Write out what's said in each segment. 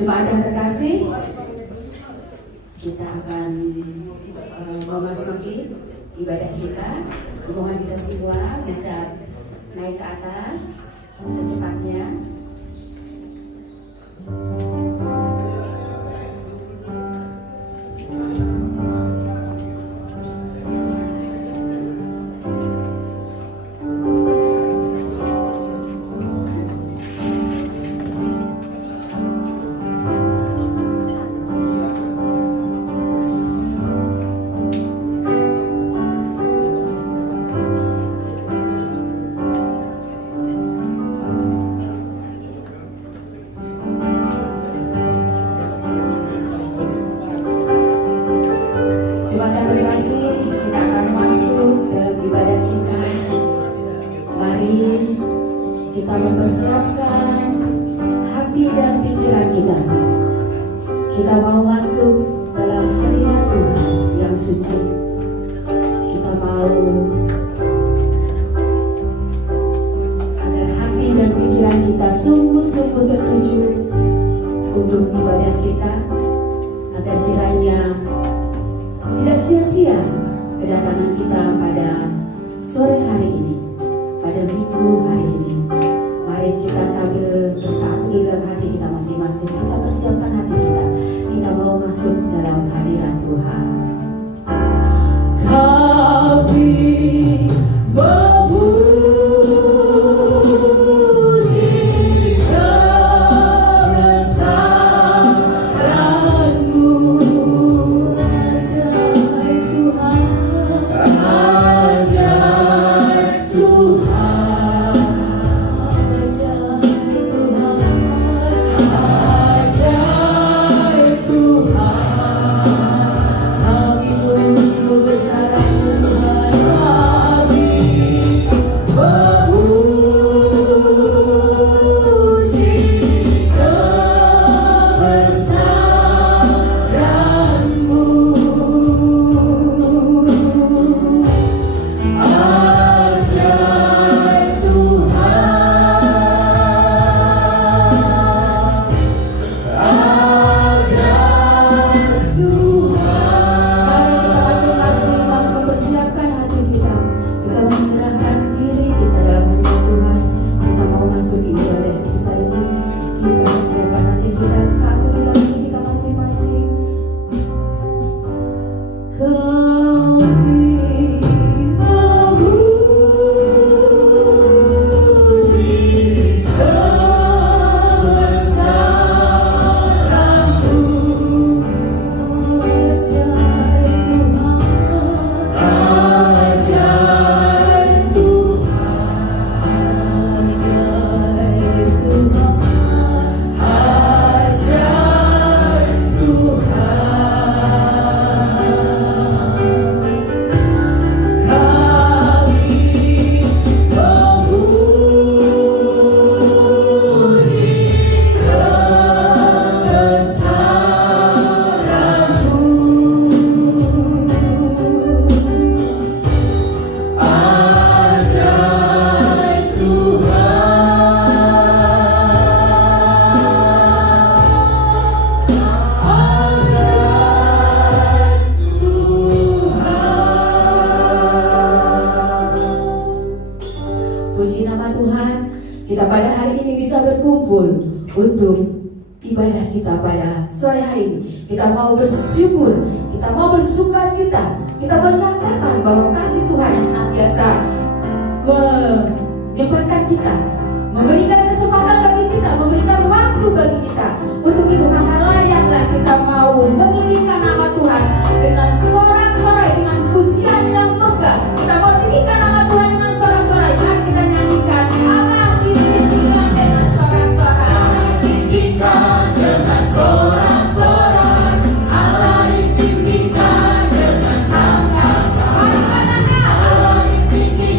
Jemaat yang terkasih, kita akan memasuki ibadah kita. Mohon kita semua bisa naik ke atas secepatnya. Kita mempersiapkan hati dan pikiran kita. Kita mau masuk dalam hadirat Tuhan yang suci. Kita mau agar hati dan pikiran kita sungguh-sungguh tertuju untuk ibadah kita, agar kiranya tidak sia-sia kedatangan kita pada sore hari ini, pada minggu hari ini. Mari kita sambil bersatu dalam hati kita masing-masing, kita persiapkan hati kita. Kita mau masuk dalam hadirat Tuhan. Kami kita pada hari ini bisa berkumpul untuk ibadah kita pada sore hari ini. Kita mau bersyukur, kita mau bersuka cita, kita menyatakan bahwa kasih Tuhan yang senantiasa menyempatkan kita, memberikan kesempatan bagi kita, memberikan waktu bagi kita. Untuk itu maka layaklah kita mau memulihkan nama Tuhan dengan sorak-sorai, dengan pujian yang megah. Kita mau tinggikan nama Tuhan dengan sorak-sorai. Mari kita nyanyikan Allah ditinggikan dengan sorak-sorai. Ditinggikan dengan sorak-sorai. Allah ditinggikan dengan sangka. Mari katakan Allah ditinggikan.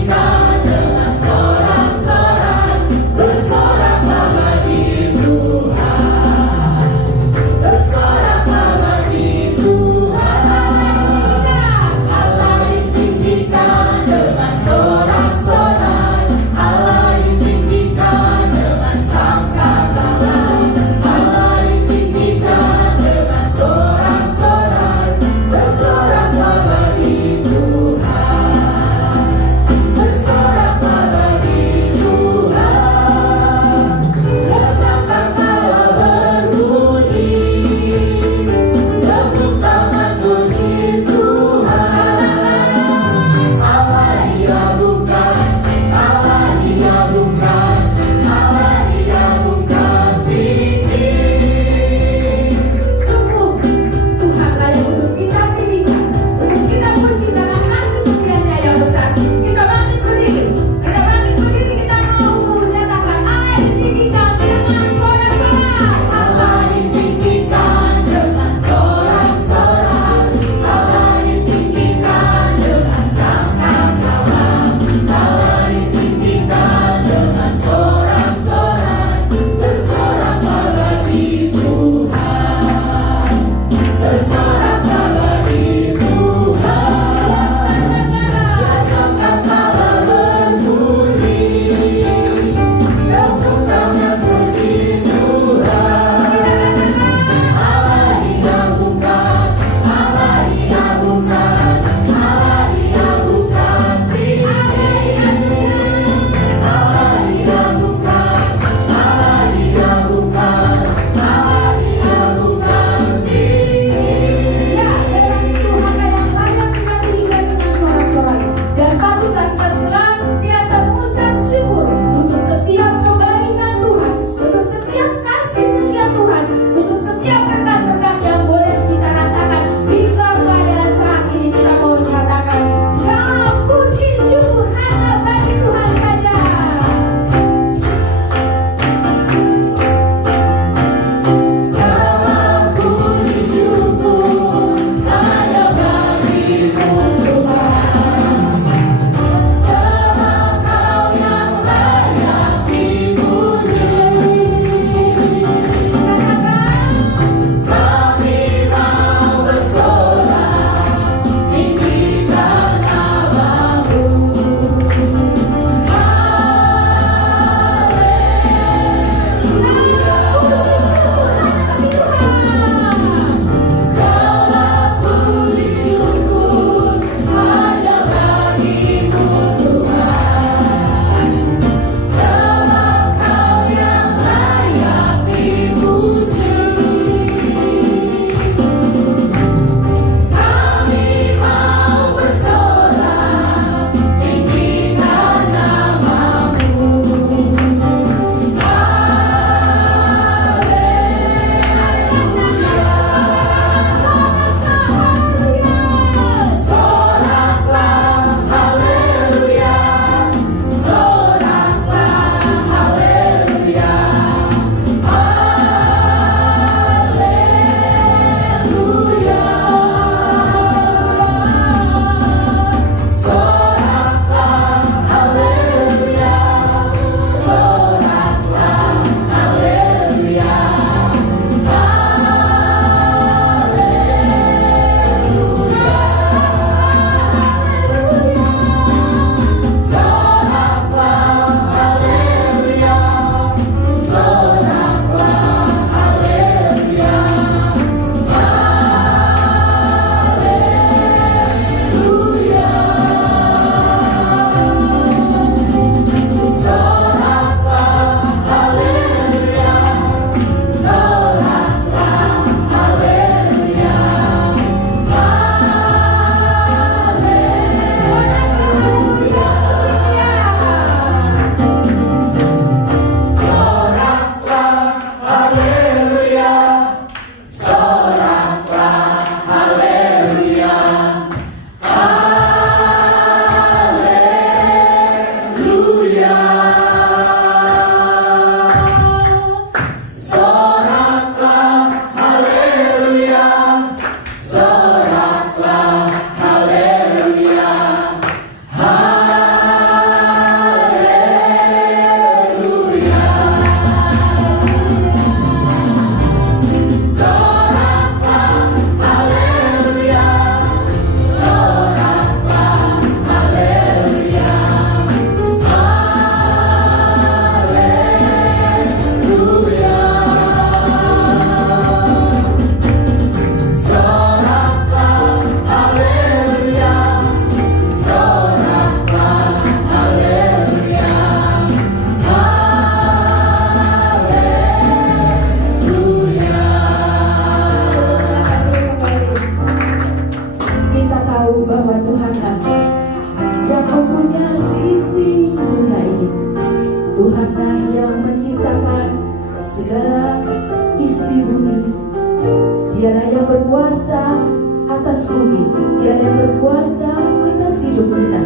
Dialah yang berkuasa atas bumi, Dialah yang berkuasa atas hidup kita.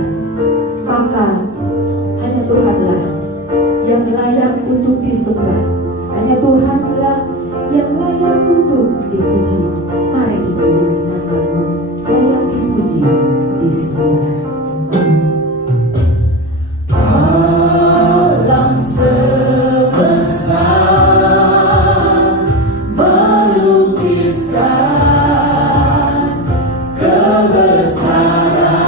Maka hanya Tuhanlah yang layak untuk disembah, hanya Tuhanlah yang layak untuk dipuji. Mari kita berikan lagu layak dipuji, disembah. Alam semesta melukiskan kebesaran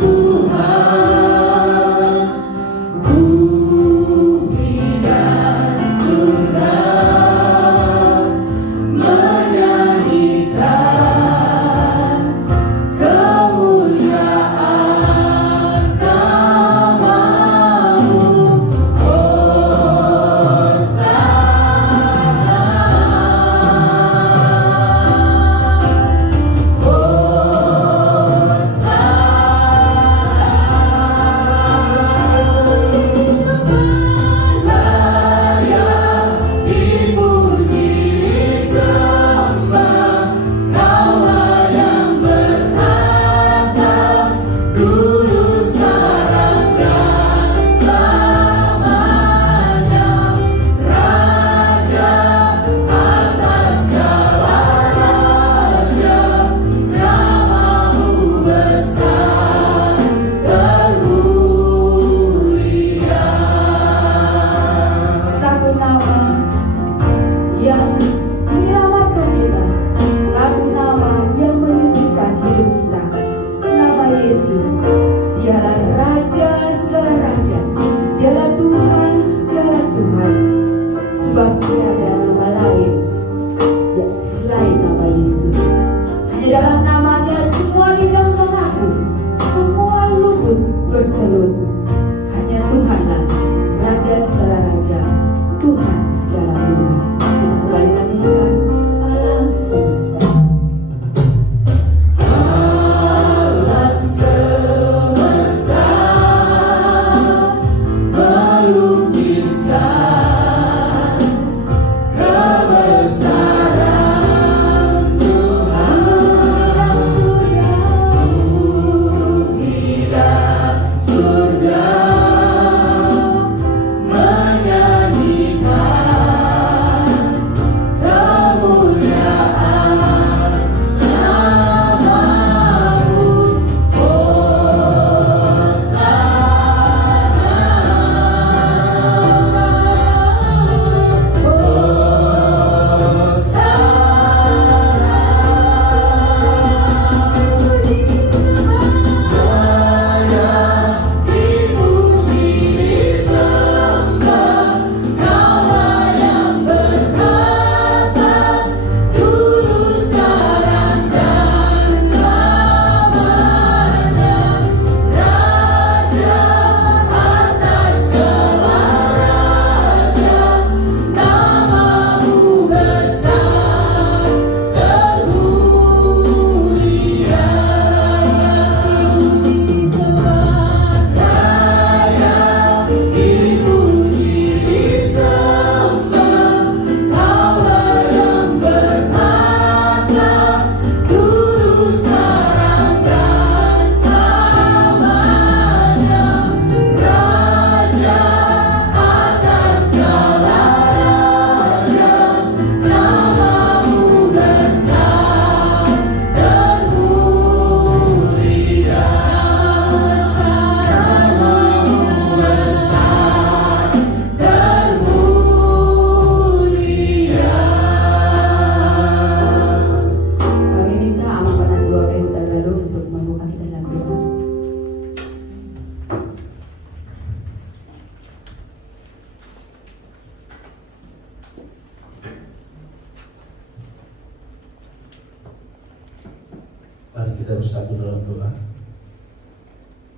Tuhan, bumi dan surga menyanyikan kemuliaan namamu. Mari kita bersatu dalam doa.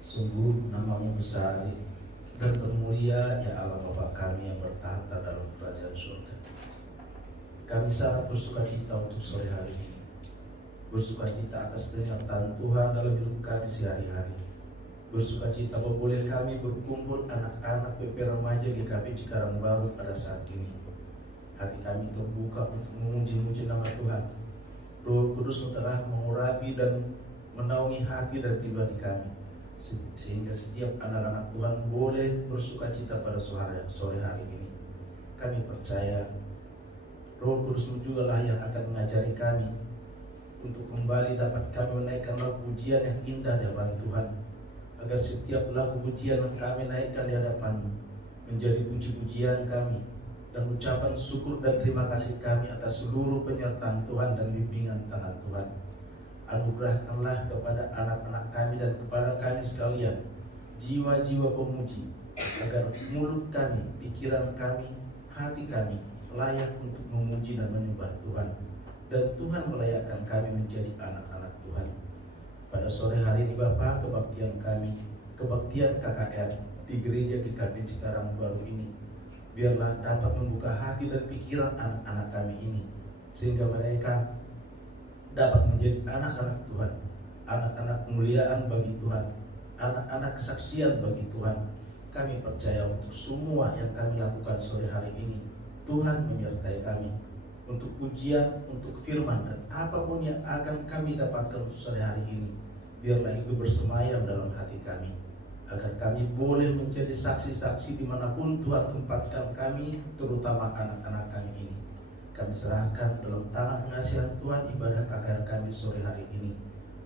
Sungguh nama-Mu besar dan termulia, ya Allah Bapa kami yang bertahta dalam kerajaan surga. Kami sangat bersuka cita untuk sore hari ini, bersuka cita atas penyertaan Tuhan dalam hidup kami sehari-hari. Bersuka cita bahwa boleh kami berkumpul anak-anak PP remaja GKP Cikarang Baru pada saat ini. Hati kami terbuka untuk memuji-muji nama Tuhan. Roh Kudus telah mengurapi dan menaungi hati dan pribadi kami, sehingga setiap anak-anak Tuhan boleh bersukacita pada sore hari ini. Kami percaya Roh Kudus juga lah yang akan mengajari kami untuk kembali dapat kami menaikkan lagu pujian yang indah di hadapan Tuhan, agar setiap lagu pujian yang kami naikkan di hadapan-Mu menjadi puji-pujian kami dan ucapan syukur dan terima kasih kami atas seluruh penyertaan Tuhan dan bimbingan tangan Tuhan. Anugerahkanlah kepada anak-anak kami dan kepada kami sekalian jiwa-jiwa pemuji, agar mulut kami, pikiran kami, hati kami layak untuk memuji dan menyembah Tuhan, dan Tuhan melayakkan kami menjadi anak-anak Tuhan. Pada sore hari ini Bapa, kebaktian kami, kebaktian KKR di gereja GKP Cikarang Baru ini, biarlah dapat membuka hati dan pikiran anak-anak kami ini, sehingga mereka dapat menjadi anak-anak Tuhan, anak-anak kemuliaan bagi Tuhan, anak-anak kesaksian bagi Tuhan. Kami percaya untuk semua yang kami lakukan sore hari ini, Tuhan menyertai kami untuk pujian, untuk firman, dan apapun yang akan kami dapatkan sore hari ini, biarlah itu bersemayam dalam hati kami, agar kami boleh menjadi saksi-saksi dimanapun Tuhan tempatkan kami, terutama anak-anak kami ini. Kami serahkan dalam tangan pengasihan Tuhan ibadah KKR kami sore hari ini.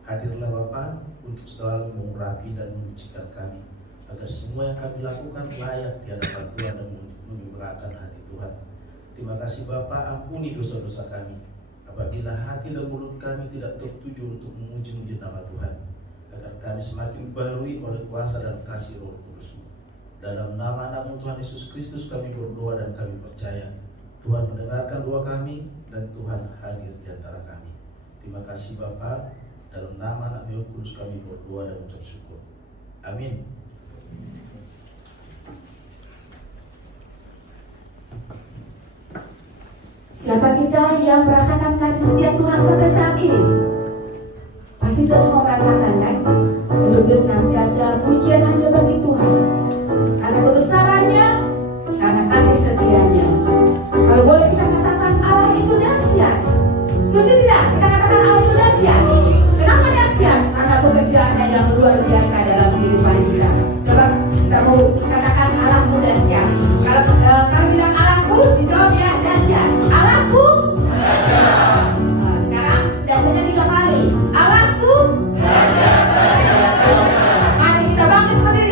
Hadirlah Bapa untuk selalu mengurapi dan menyucikan kami, agar semua yang kami lakukan layak di hadapan Tuhan dan menyuarakan hati Tuhan. Terima kasih Bapa, ampuni dosa-dosa kami apabila hati dan mulut kami tidak tertuju untuk memuji-muji nama Tuhan, agar kami semakin dibaharui oleh kuasa dan kasih Roh Kudus. Dalam nama Tuhan Yesus Kristus kami berdoa dan kami percaya Tuhan mendengarkan doa kami dan Tuhan hadir di antara kami. Terima kasih Bapa, dalam nama Anak Roh Kudus kami berdoa dan mengucap syukur. Amin. Siapa kita yang merasakan kasih setia Tuhan sampai saat ini? Pasti kita semua merasakan kan? Untuk itu senantiasa pujian hanya bagi Tuhan, karena kebesarannya, karena kasih setianya. Kalau boleh kita katakan Allah itu dahsyat. Setuju tidak? Kita katakan Allah itu dahsyat. Kenapa dahsyat? Karena pekerjaannya yang luar biasa dalam kehidupan kita. Coba kita mau katakan Allahku dahsyat. Kalau kami bilang Allahku, dijawab ya dahsyat. Allahku dahsyat. Nah, sekarang dahsyatnya 3 kali. Allahku dahsyat. Mari kita bangkit berdiri.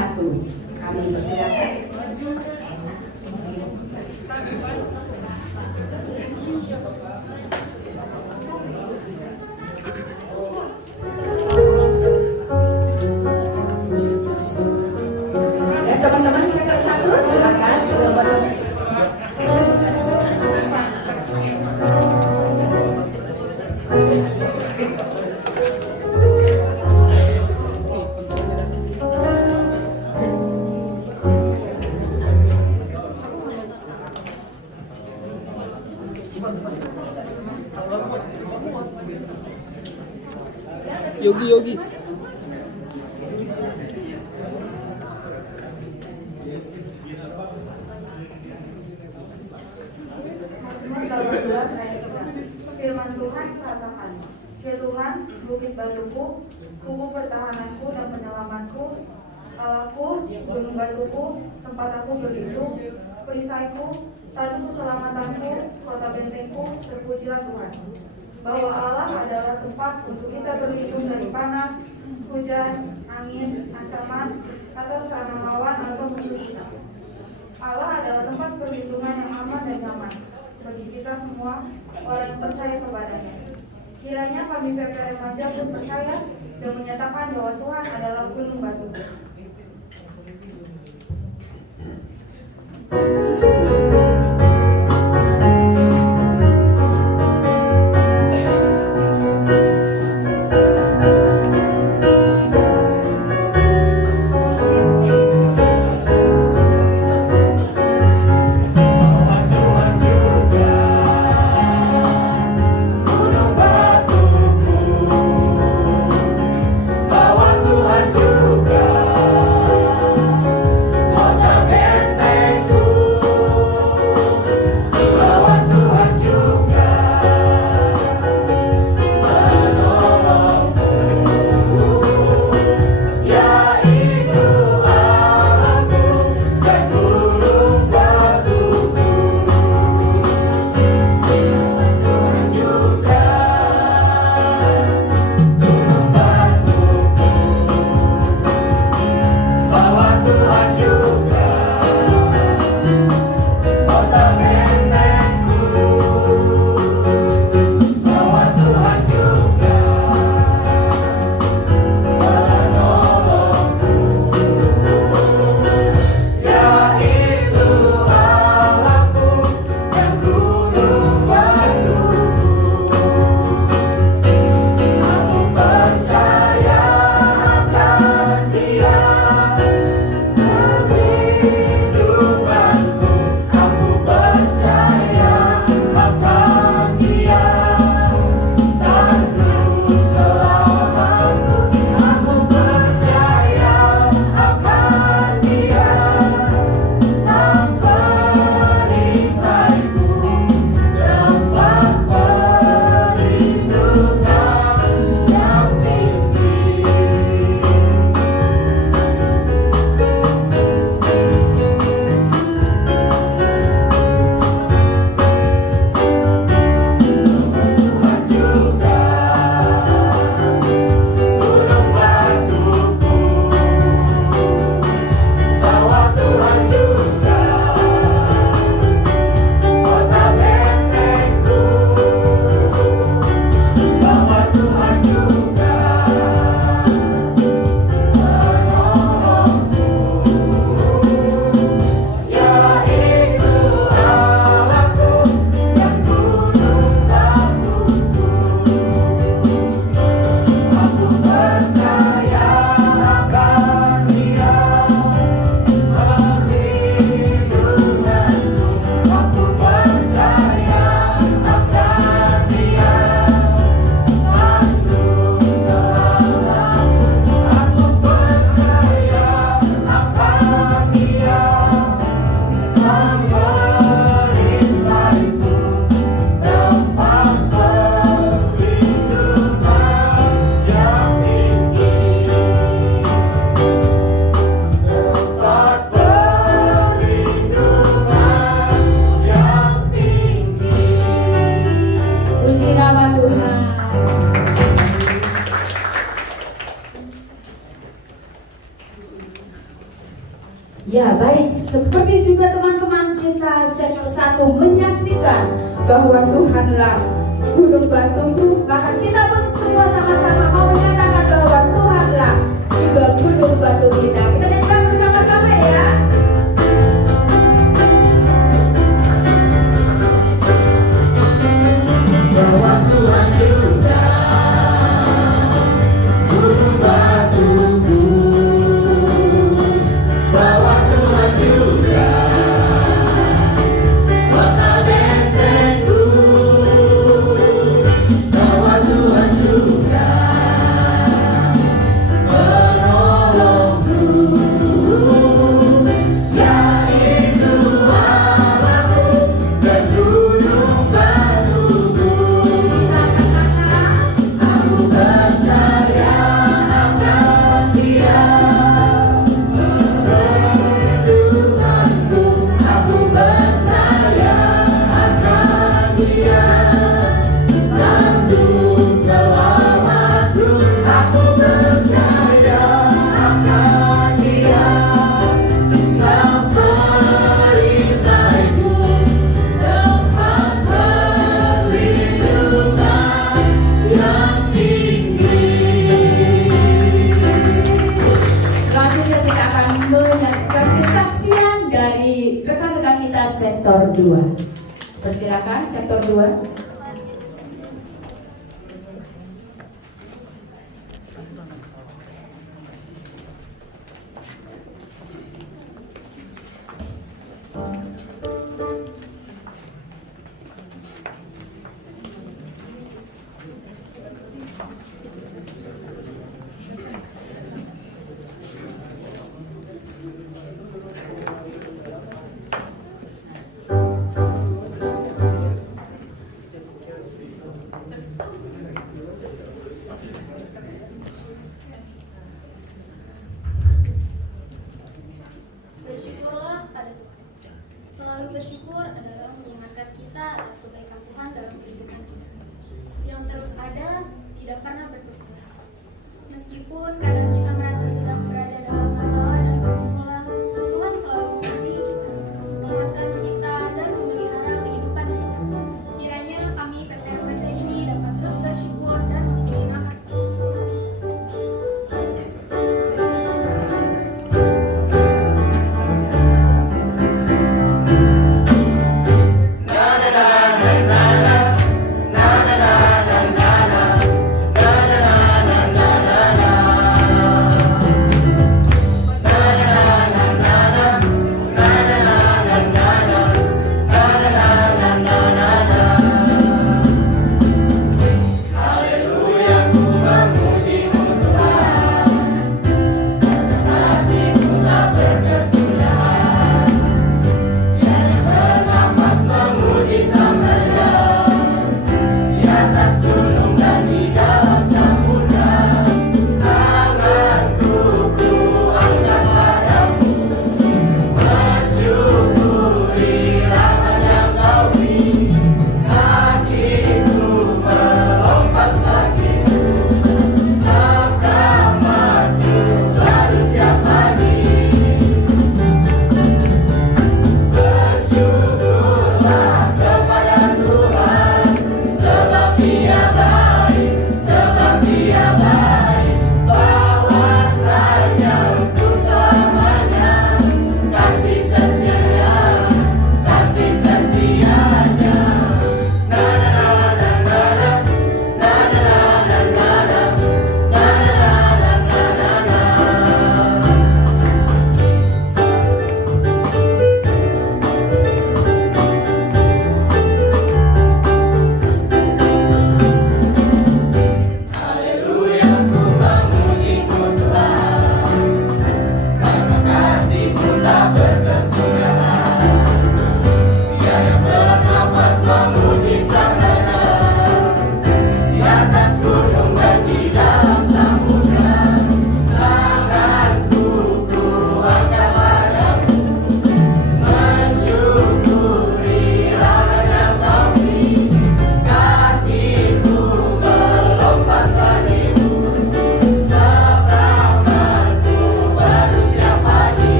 satu. Kami persilakan. Ya, teman-teman sektor satu, silakan. 여기 Firman Tuhan katakan, ya Tuhan, bukit batuku, kubu pertahananku dan penyelamatku, Allahku, gunung batuku, tempat aku berlindung, perisaiku, tatu keselamatanku, kota bentengku, terpujilah Tuhan. Bahwa Allah adalah tempat untuk kita berlindung dari panas, hujan, angin, ancaman, atau serangan lawan atau musuh kita. Allah adalah tempat perlindungan yang aman dan nyaman bagi kita semua orang yang percaya kepadanya. Kiranya kami PPR Remaja pun percaya dan menyatakan bahwa Tuhan adalah gunung batuku. Bahwa Tuhan juga Ya baik, seperti juga teman-teman kita sektor 1 menyaksikan bahwa Tuhanlah gunung batuku, maka kita pun semua sama-sama mau menyatakan bahwa Tuhanlah juga gunung batu kita. Kita nyanyikan bersama-sama ya. Bahwa Tuhan juga gunung batuku, bahwa Tuhan juga kota bentengku, bahwa Tuhan juga penolongku, yaitu Allahku dan gunung batuku. Aku percaya akan Dia, perlindunganku. Aku percaya akan Dia, randu selamatku. Aku percaya akan Dia, sang perisaiku, tempat perlindungan yang tinggi. Selanjutnya kita akan menyaksikan kesaksian dari rekan-rekan kita sektor 2. Persilakan sektor 2. Bersyukurlah pada Tuhan. Selalu bersyukur adalah mengingatkan kita atas kebaikan Tuhan dalam kehidupan kita, yang terus ada, tidak pernah berpisah. Meskipun kadang kita merasa sedang berada dalam masalah dan pergumulan, Tuhan selalu mengasihi kita, menguatkan kita, dan memelihara kehidupan kita. Kiranya kami PPRPC ini dapat terus bersyukur dan memilih nama Na na na na na na na na na na na na.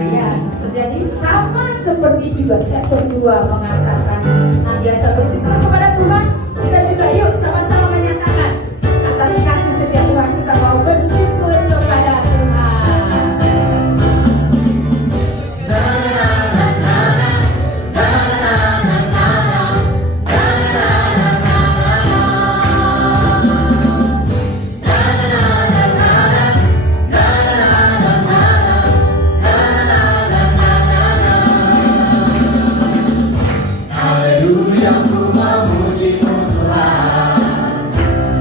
Ya, jadi sama seperti juga sektor 2 mengatakan senantiasa bersyukur kepada Tuhan. Kita juga yuk sama-sama menyatakan atas kasih setia Tuhan, kita mau bersyukur kepada Tuhan. Haleluya, ku memuji-Mu Tuhan,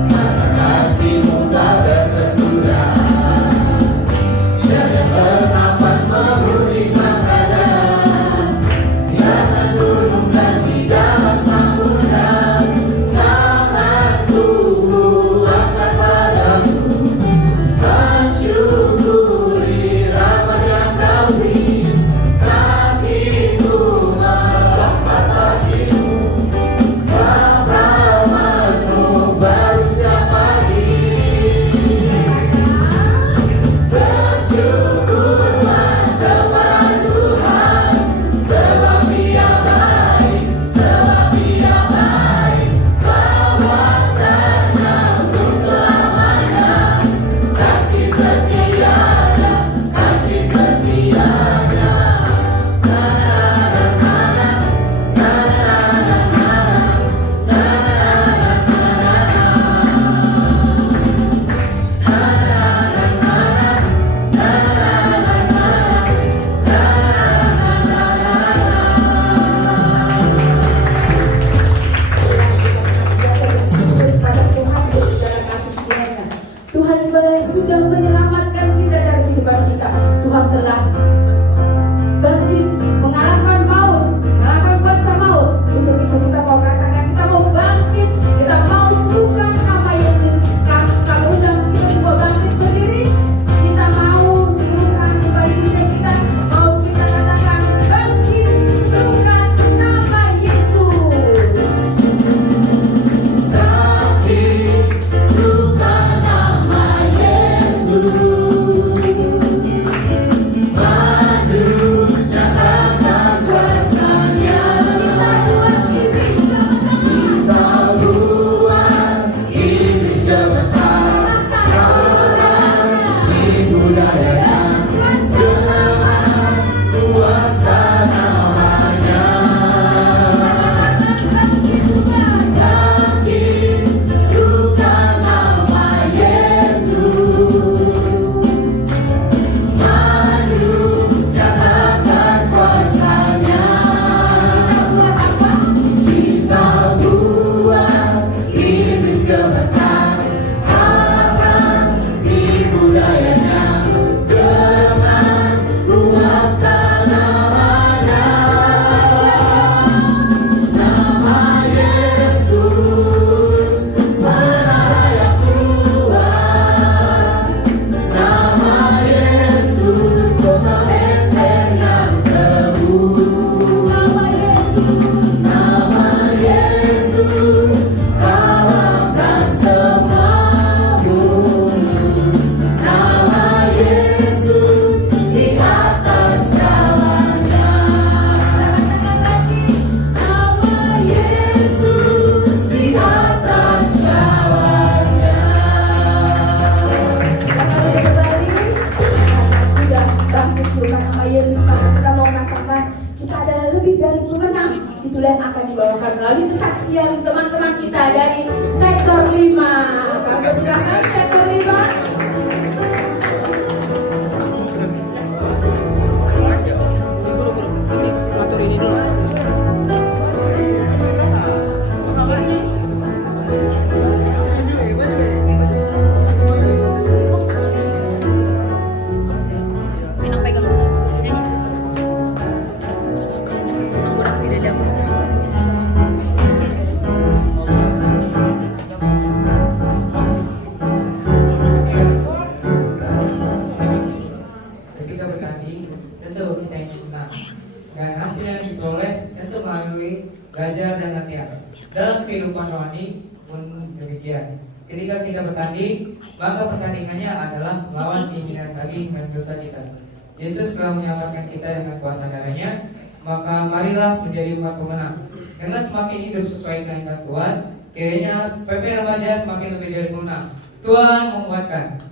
karena kasih-Mu tak tersudah. Tiada bernafas memuji Sang Raja, di atas gunung dan di dalam samudra. Tanganku angkat padamu, mensyukuri rahmat yang Kau beri. Kakiku melangkah kakimu, sebab rahmat-Mu baru setiap pagi. Bersyukurlah kepada Tuhan, sebab Dia baik, sebab Dia baik. Kuasanya untuk selamanya, kasih setianya, kasih setianya. Biasa bersyukur kepada Tuhan untuk segala kasih setianya. Tuhan juga sudah menyelamatkan kita dari kehidupan kita. Tuhan telah bangkit, mengalahkan maut, mengalahkan kuasa maut. Untuk itu kita mau katakan, kita mau bangkit, kita mau serukan nama Yesus. Kami undang kita semua bangkit berdiri. Kita mau serukan kembali puja kita. Mau kita katakan bangkit, serukan nama Yesus. Bangkit, serukan nama Yesus. Maju, nyatakan kuasa-Nya. Kita buat iblis gemetar. Kita buat iblis gemetar. Orang di budaya kuasa namanya. Bangkit, serukan nama Yesus. Maju, nyatakan kuasa-Nya. Kita buat iblis gemetar, kalahkan di budayanya, dengan kuasa namanya. Nama Yesus, menara yang kuat. Nama Yesus, kota benteng yang teguh. Nama Yesus, kalahkan semua musuh. Nama Yesus, di atas segalanya. Nama Yesus, di atas segalanya. Sudah bangkit serukan nama Yesus, maka kita mau katakan kita adalah lebih dari pemenang. Itulah yang akan dibawakan melalui kesaksian teman-teman kita dari sektor 5. Kami silakan sektor 5. Buru-buru, ini motor ini dulu. Minang pegang nyanyi. Senang kurang si dadam. Ketika bertanding, tentu kita ingin menang. Dan hasil yang diperoleh tentu melalui belajar dan latihan. Dalam kehidupan rohani pun demikian. Ketika kita bertanding, maka pertandingannya adalah melawan keinginan daging dan dosa kita. Yesus telah menyelamatkan kita dengan kuasa darahnya, maka marilah menjadi umat pemenang. Dengan semakin hidup sesuai kehendak Tuhan, kiranya PP Remaja semakin lebih dari pemenang. Tuhan menguatkan.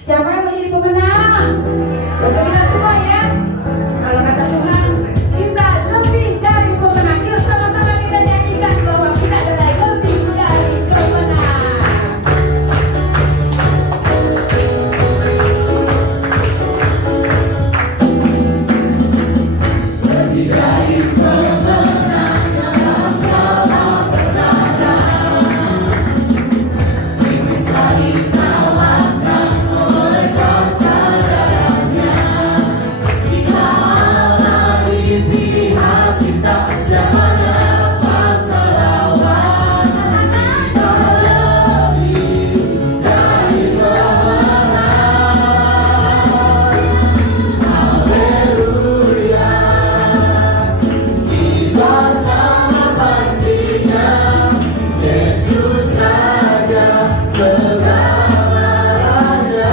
Siapa yang menjadi pemenang? Untuk kita semua ya. Kalau kata Tuhan, kita lebih dari pemenang. Yuk sama-sama kita nyanyikan bahwa kita adalah lebih dari pemenang. Lebih dari pemenang dalam segala perkara. Ini sekali kalahkan oleh kuasa darahnya. Jika Allah di pihak kita, siapa dapat melawan? Kita lebih dari pemenang. Haleluya. Kibarkan pancinya, Yesus Raja segala raja.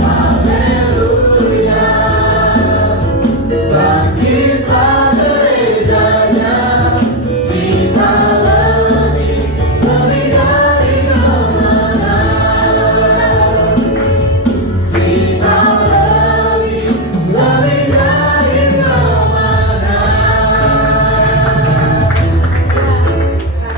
Haleluya. Bangkitlah gerejanya, kita lebih dari kemenang. Kita lebih dari kemenang.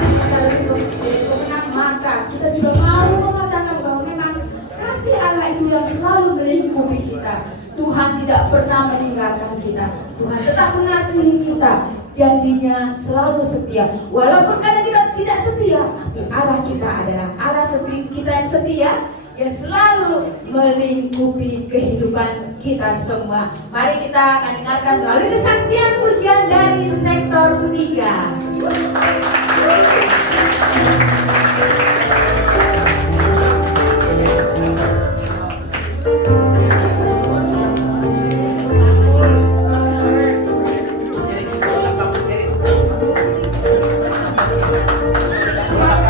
Karena kita lebih pemenang, maka kita juga mau mengatakan bahwa memang kasih Allah itu yang selalu melingkupi kita. Tuhan tidak pernah meninggalkan kita. Tuhan tetap mengasihi kita. Janjinya selalu setia. Walaupun kadang kita tidak setia, tapi Allah kita adalah Allah kita yang setia, yang selalu melingkupi kehidupan kita semua. Mari kita akan dengarkan melalui kesaksian pujian dari sektor 3.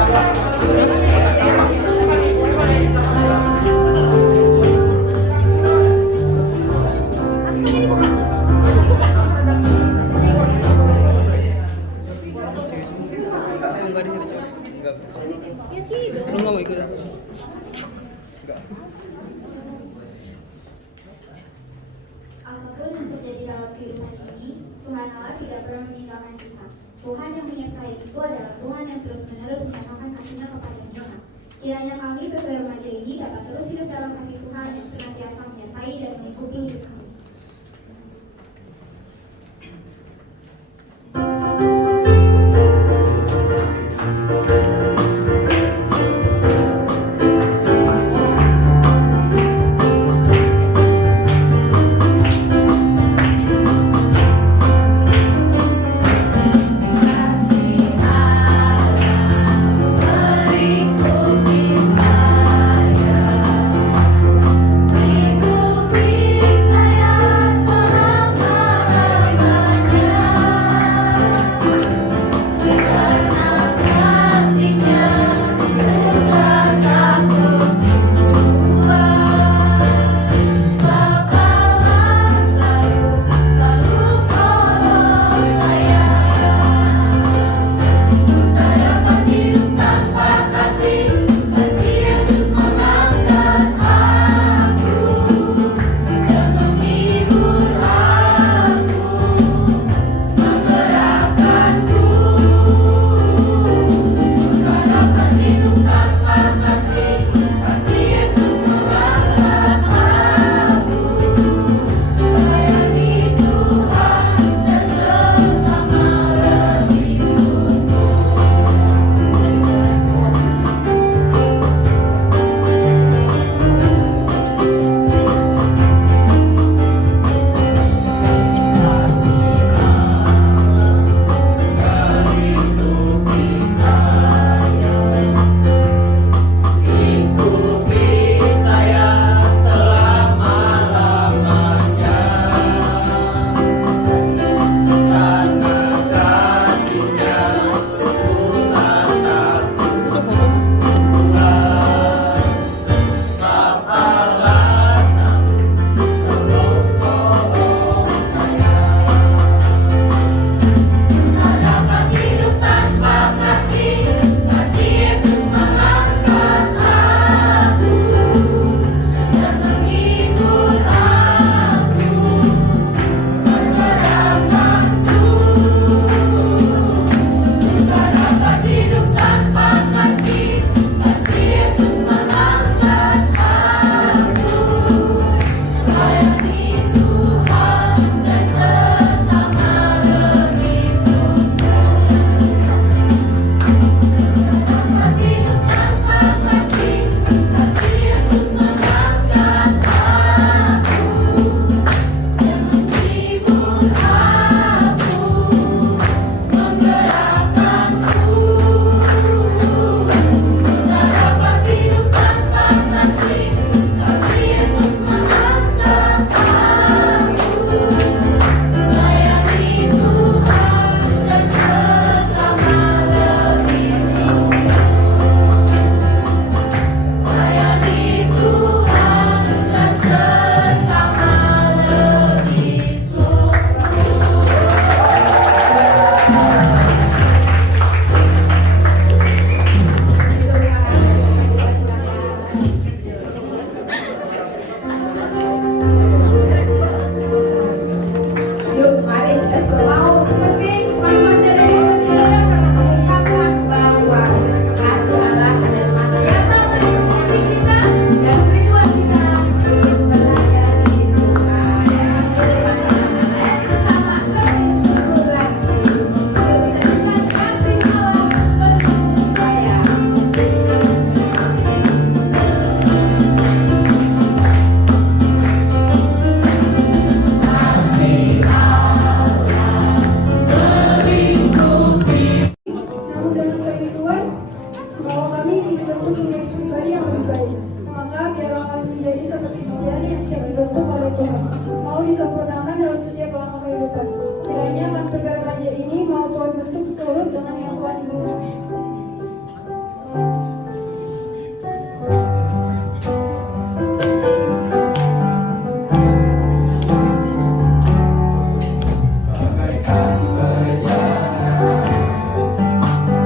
Jadi kita enggak di sini. Enggak bisa. Ya sih. Lu enggak mau ikut? Enggak. Apapun yang terjadi dalam kehidupan ini, Tuhan Allah tidak pernah meninggalkan kita. Tuhan yang menyertai itu adalah Tuhan yang terus-menerus menyatakan kasih-Nya kepada kita. Kiranya kami PP Remaja ini dapat terus hidup dalam kasih Tuhan yang senantiasa menyertai dan mengikuti hidup kami.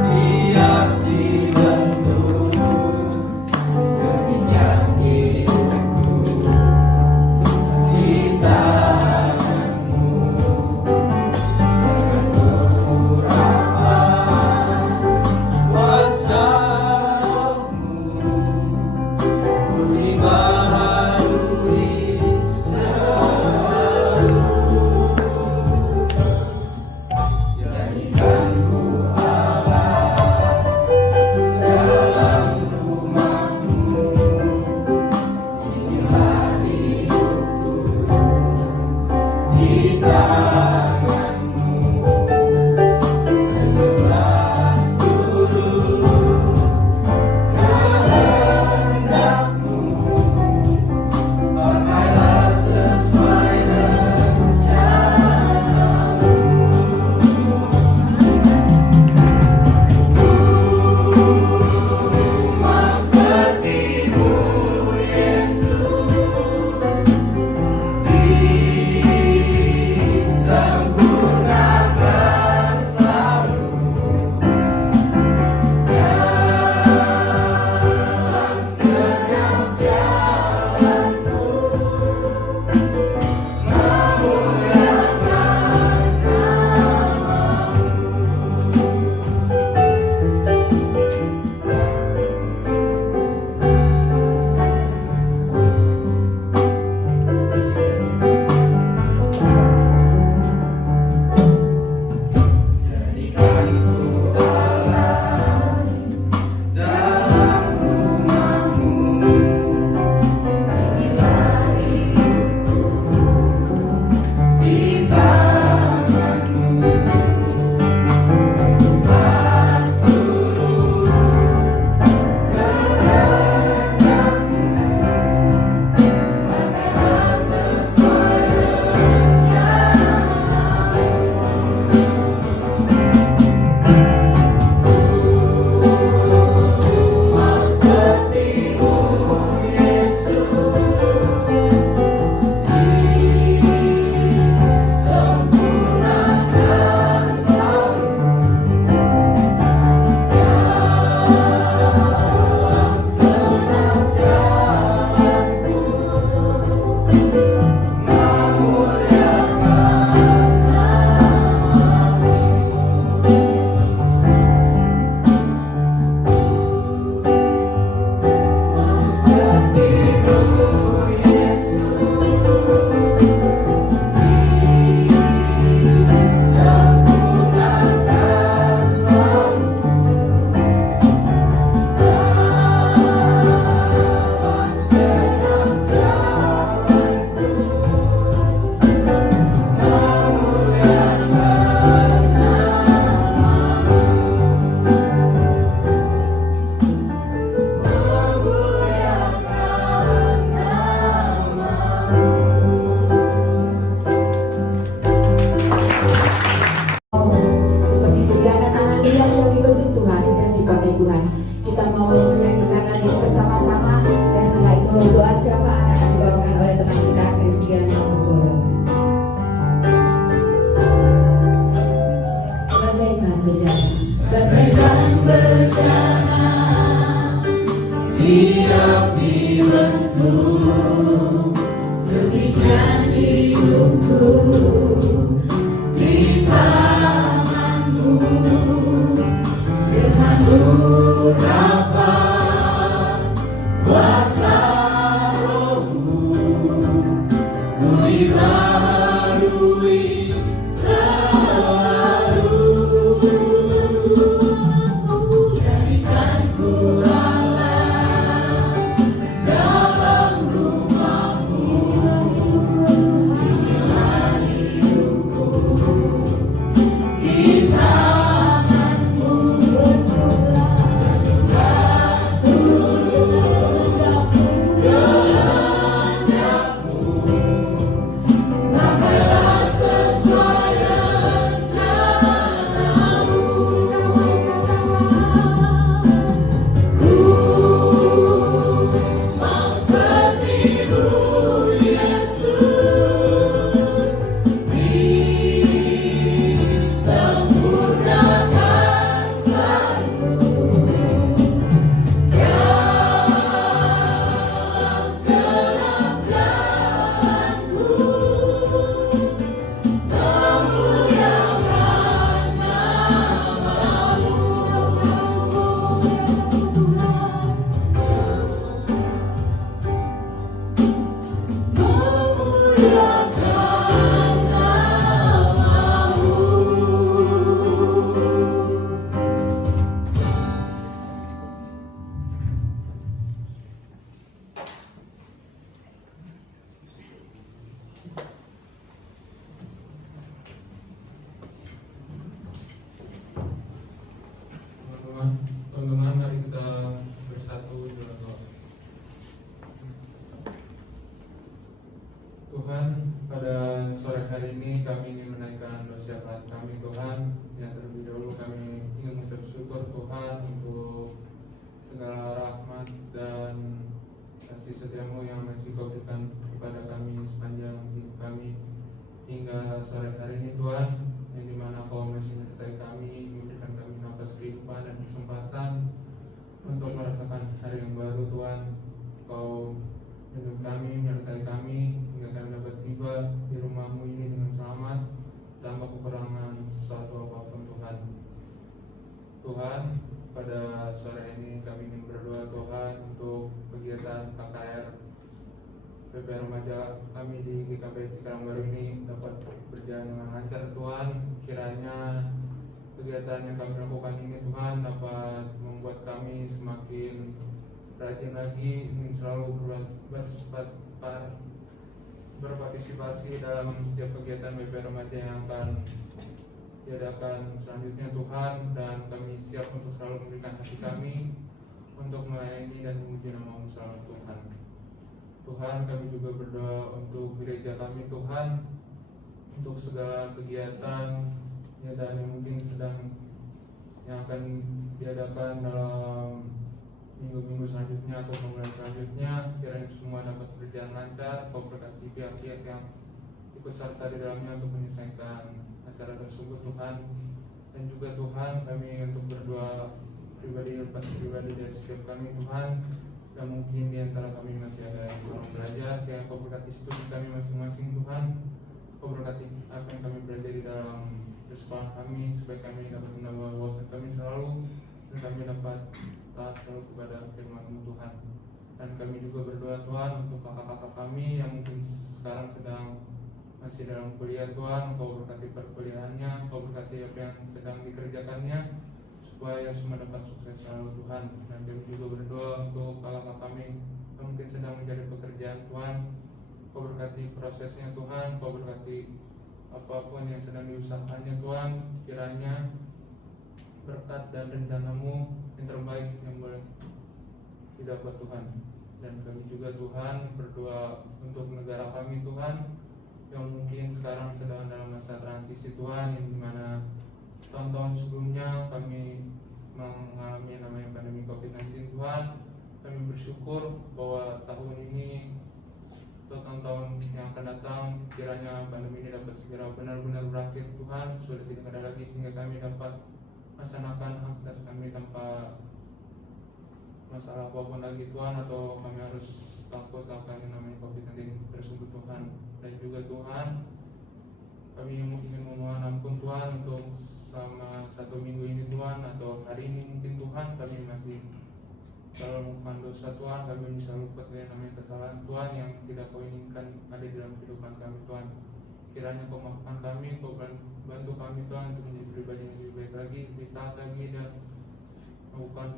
Sia bencana, siap dibentuk. Demikian hidupku di tanganmu, dengan urapan kuasa Rohmu, ku dibaharui selalu. Jadikan ku Allah dalam rumah-Mu, inilah hidupku di tangan-Mu. Bertugas turun kehendak-Mu, pakailah sesuai rencana-Mu. Ku mau seperti-Mu, Yesus, disempurnakan selalu dalam segala jalanku, memuliakan nama-Mu. Memuliakan nama-Mu. Teman-teman, mari kita bersatu dalam doa. Tuhan, pada sore hari ini kami ingin menaikkan doa syafaat kami, Tuhan. Yang terlebih dahulu kami ingin mengucap syukur Tuhan untuk segala rahmat dan kasih setia-Mu yang masih Kau berikan kepada kami sepanjang hidup kami hingga sore hari ini, Tuhan, yang dimana Kau masih menyertai kami, memberikan kami nafas kehidupan dan kesempatan untuk merasakan hari yang baru, Tuhan. Kau hidup kami, menyertai kami sehingga kami dapat tiba di rumah-Mu ini dengan selamat tanpa kekurangan suatu apapun, Tuhan. Tuhan, pada sore ini kami ingin berdoa, Tuhan, untuk kegiatan KKR PP Remaja kami di GKP Cikarang Baru ini dapat berjalan dengan lancar, Tuhan. Kiranya kegiatan yang kami lakukan ini, Tuhan, dapat membuat kami semakin rajin lagi, ingin selalu berpartisipasi dalam setiap kegiatan BP Remaja yang akan diadakan selanjutnya, Tuhan. Dan kami siap untuk selalu memberikan hati kami untuk melayani dan memuji nama-Mu selalu, Tuhan. Tuhan, kami juga berdoa untuk gereja kami, Tuhan, untuk segala kegiatan dan yang mungkin yang akan diadakan dalam minggu-minggu selanjutnya atau bulan selanjutnya. Kiranya semua dapat berjalan lancar. Kau berkati pihak-pihak yang ikut serta di dalamnya untuk menyelesaikan acara tersebut, Tuhan. Dan juga Tuhan, kami untuk berdoa pribadi lepas pribadi dari setiap kami, Tuhan. Dan mungkin di antara kami masih ada yang kurang belajar, yang Kau berkati studi kami masing-masing, Tuhan. Kau berkati apa yang kami belajar di dalam sekolah kami, supaya kami dapat menambah wawasan kami selalu, dan kami dapat taat selalu kepada firman-Mu, Tuhan. Dan kami juga berdoa, Tuhan, untuk kakak-kakak kami yang mungkin sekarang masih dalam kuliah, Tuhan. Kau berkati perkuliahannya, Kau berkati apa yang sedang dikerjakannya, supaya semua dapat sukses selalu, Tuhan. Dan kami juga berdoa untuk kakak-kakak kami yang mungkin sedang mencari pekerjaan, Tuhan. Kau berkati prosesnya, Tuhan. Kau berkati apapun yang sedang diusahakannya, Tuhan. Kiranya berkat dan rencana-Mu yang terbaik yang boleh didapat, Tuhan. Dan kami juga, Tuhan, berdoa untuk negara kami, Tuhan, yang mungkin sekarang sedang dalam masa transisi, Tuhan, yang dimana tahun-tahun sebelumnya kami mengalami namanya pandemi COVID-19, Tuhan. Kami bersyukur bahwa tahun ini atau tahun-tahun yang akan datang, kiranya pandemi ini dapat segera benar-benar berakhir, Tuhan. Sudah tidak ada lagi, sehingga kami dapat melaksanakan aktivitas kami tanpa masalah apapun lagi Tuhan, atau kami harus takut akan yang namanya COVID-19 tersebut Tuhan. Dan juga Tuhan, kami ingin memohon ampun Tuhan untuk selama 1 minggu ini Tuhan, atau hari ini mungkin Tuhan, kami masih selalu melakukan dosa Tuhan. Kami bisa lupa dengan namanya kesalahan Tuhan yang tidak Kau inginkan ada di dalam kehidupan kami Tuhan. Kiranya Kau maafkan kami, Kau bantu kami Tuhan untuk menjadi pribadi yang lebih baik lagi, lebih taat lagi, dan melakukan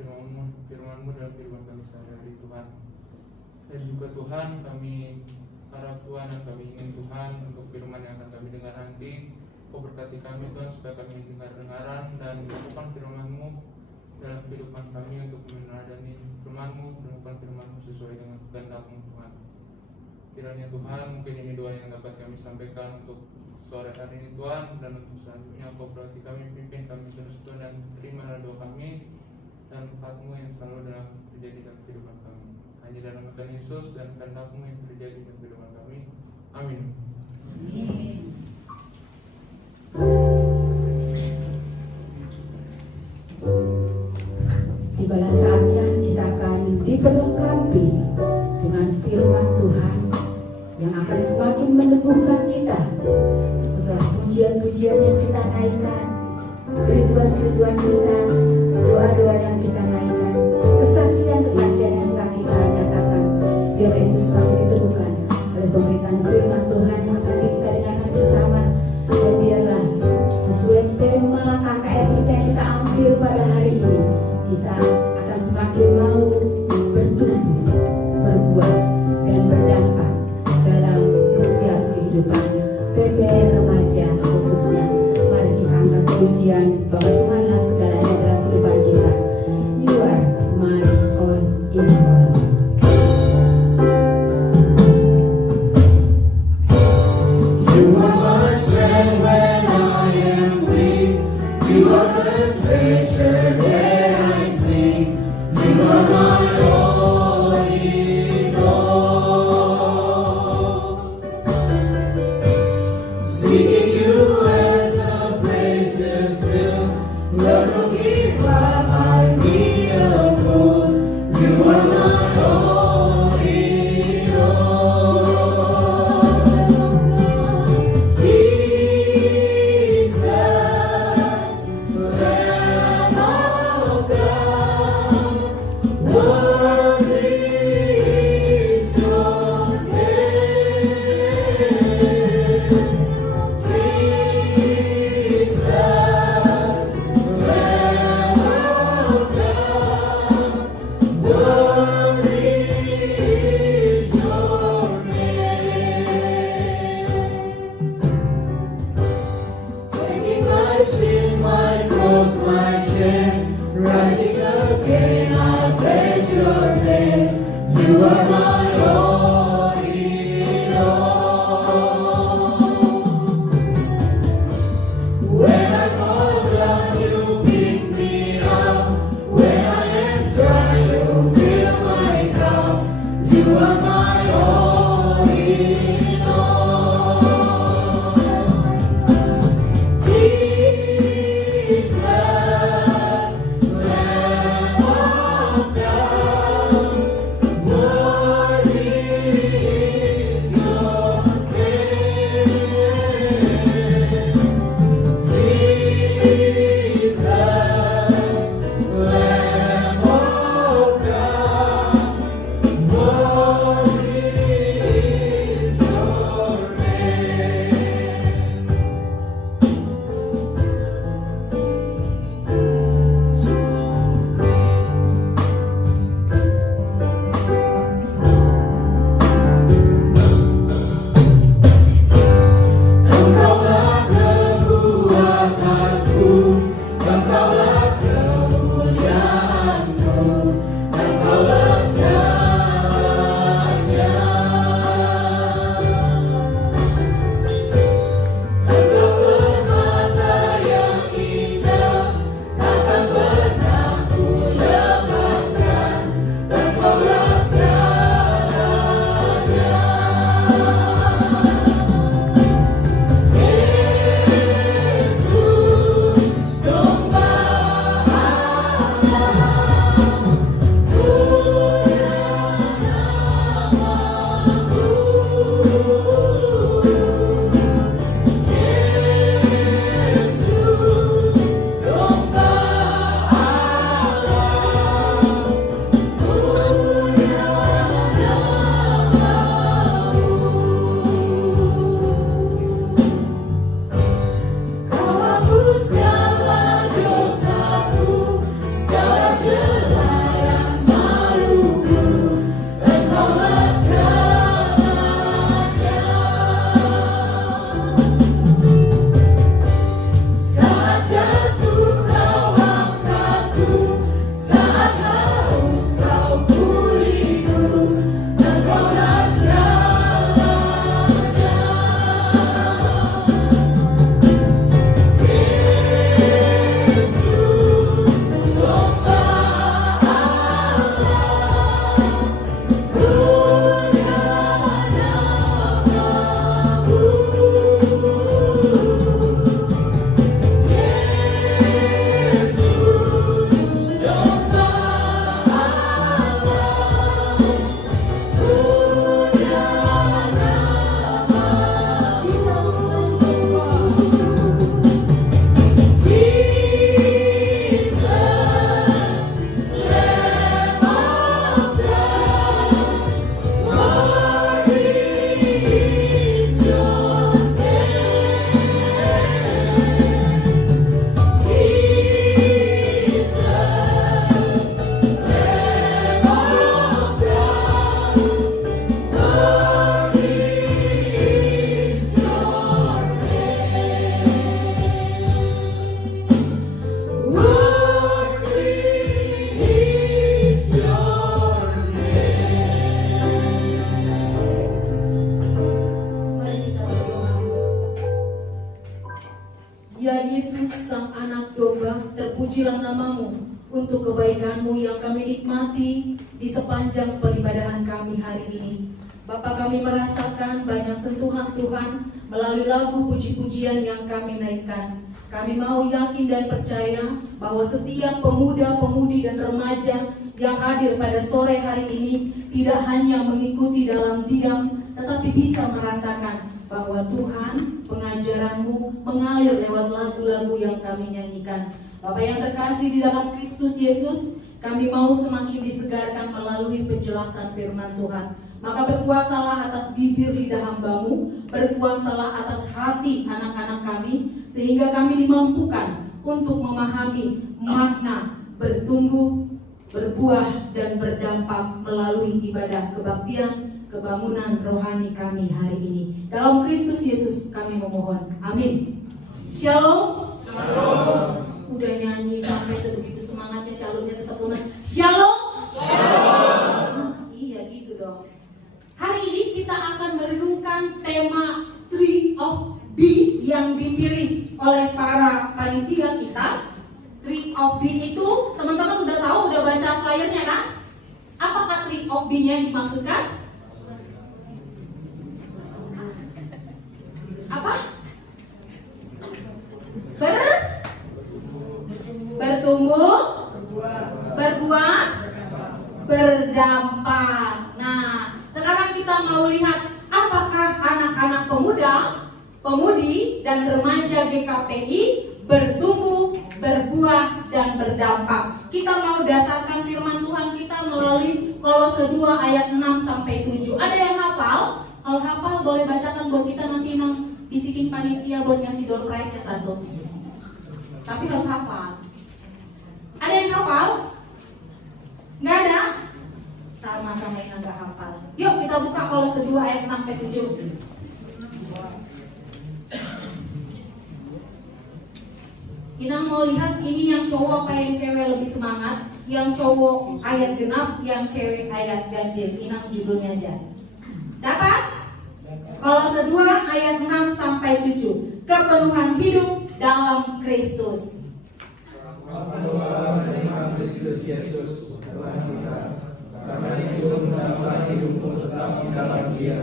firman-Mu dalam kehidupan kami sehari-hari Tuhan. Dan juga Tuhan, kami harap Tuhan dan kami ingin Tuhan untuk firman yang akan kami dengar nanti, Kau berkati kami Tuhan supaya kami dengar-dengaran dan melakukan firman-Mu dalam kehidupan kami untuk meneladani firman-Mu, melakukan firman-Mu sesuai dengan kehendak-Mu Tuhan. Kiranya Tuhan, mungkin ini doa yang dapat kami sampaikan untuk sore hari ini Tuhan, dan untuk selanjutnya Kau berkati kami, pimpin kami terus Tuhan, dan terimalah doa kami dan berkat-Mu yang selalu terjadi dalam kehidupan kami. Hanya dalam nama Tuhan Yesus dan kehendak-Mu yang terjadi dalam kehidupan kami. Amin. Tibalah saatnya kita akan diperlengkapi dengan firman Tuhan yang akan semakin meneguhkan kita setelah pujian-pujian yang kita naikkan, kerinduan-kerinduan kita, doa-doa yang kita naikkan, kesaksian-kesaksian yang telah kita nyatakan. Biar itu semakin diteguhkan oleh pemberitaan firman Tuhan yang akan kita dengarkan bersama. Dan biarlah sesuai tema KKR kita yang kita ambil pada hari ini, kita akan semakin mau bertumbuh, berbuah, dan berdampak dalam setiap kehidupan PPR remaja khususnya. Mari kita angkat pujian bahwa Tuhanlah segalanya dalam kehidupan kita. You are my all in all. You are my strength when I am weak. You are the treasure that I sing. You are my all in all. Singing you as a precious tune. Lord, don't give up, I need a fool. You are my all in all. Jesus, Lamb of God, worthy is your name. Jesus, Lamb of God, worthy is your name. Taking my sin, my cross, my shame, rising again, I bless your name. You are my all in all. When I fall down, you pick me up. When I am dry, you fill my cup. You are my all in all. Jesus, Lamb of God, worthy terpujilah namamu untuk kebaikanmu yang kami nikmati di sepanjang peribadahan kami hari ini. Bapa, kami merasakan banyak sentuhan Tuhan melalui lagu puji-pujian yang kami naikkan. Kami mau yakin dan percaya bahwa setiap pemuda-pemudi dan remaja yang hadir pada sore hari ini tidak hanya mengikuti dalam diam, tetapi bisa merasakan bahwa Tuhan, pengajaran-Mu mengalir lewat lagu-lagu yang kami nyanyikan. Bapak yang terkasih di dalam Kristus Yesus, kami mau semakin disegarkan melalui penjelasan firman Tuhan. Maka berkuasalah atas bibir lidah hamba-Mu, berkuasalah atas hati anak-anak kami, sehingga kami dimampukan untuk memahami makna bertumbuh, berbuah, dan berdampak melalui ibadah kebaktian, kebangunan rohani kami hari ini. Dalam Kristus Yesus kami memohon. Amin. Shalom. Shalom. Udah nyanyi sampai sebegitu semangatnya, shalomnya tetap lemas. Shalom. Shalom. Iya gitu dong. Hari ini kita akan merenungkan tema Tree of B yang dipilih oleh para panitia kita. Tree of B itu teman-teman udah tahu, udah baca flyernya kan? Apakah Tree of B-nya dimaksudkan? Apa? Bertumbuh, berbuah, berdampak. Nah, sekarang kita mau lihat apakah anak-anak pemuda, pemudi, dan remaja GKPI bertumbuh, berbuah, dan berdampak. Kita mau dasarkan firman Tuhan kita melalui Kolose 2 ayat 6-7. Ada yang hafal? Kalau hafal boleh bacakan buat kita, nanti bisikin panitia buat ngasih door prize-nya satu. Tapi harus hafal. Ada yang hafal? Nggak ada? Sama-sama yang nggak hafal. Yuk kita buka Kolose 2 ayat 6-7. Kita mau lihat ini yang cowok apa yang cewek lebih semangat. Yang cowok ayat genap, yang cewek ayat ganjil. Inang judulnya aja. Dapat? Kolose 2 ayat 6-7. Kepenuhan hidup dalam Kristus. Kristus Yesus Tuhan kita. Karena itu hendaklah hidupmu tetap di dalam Dia.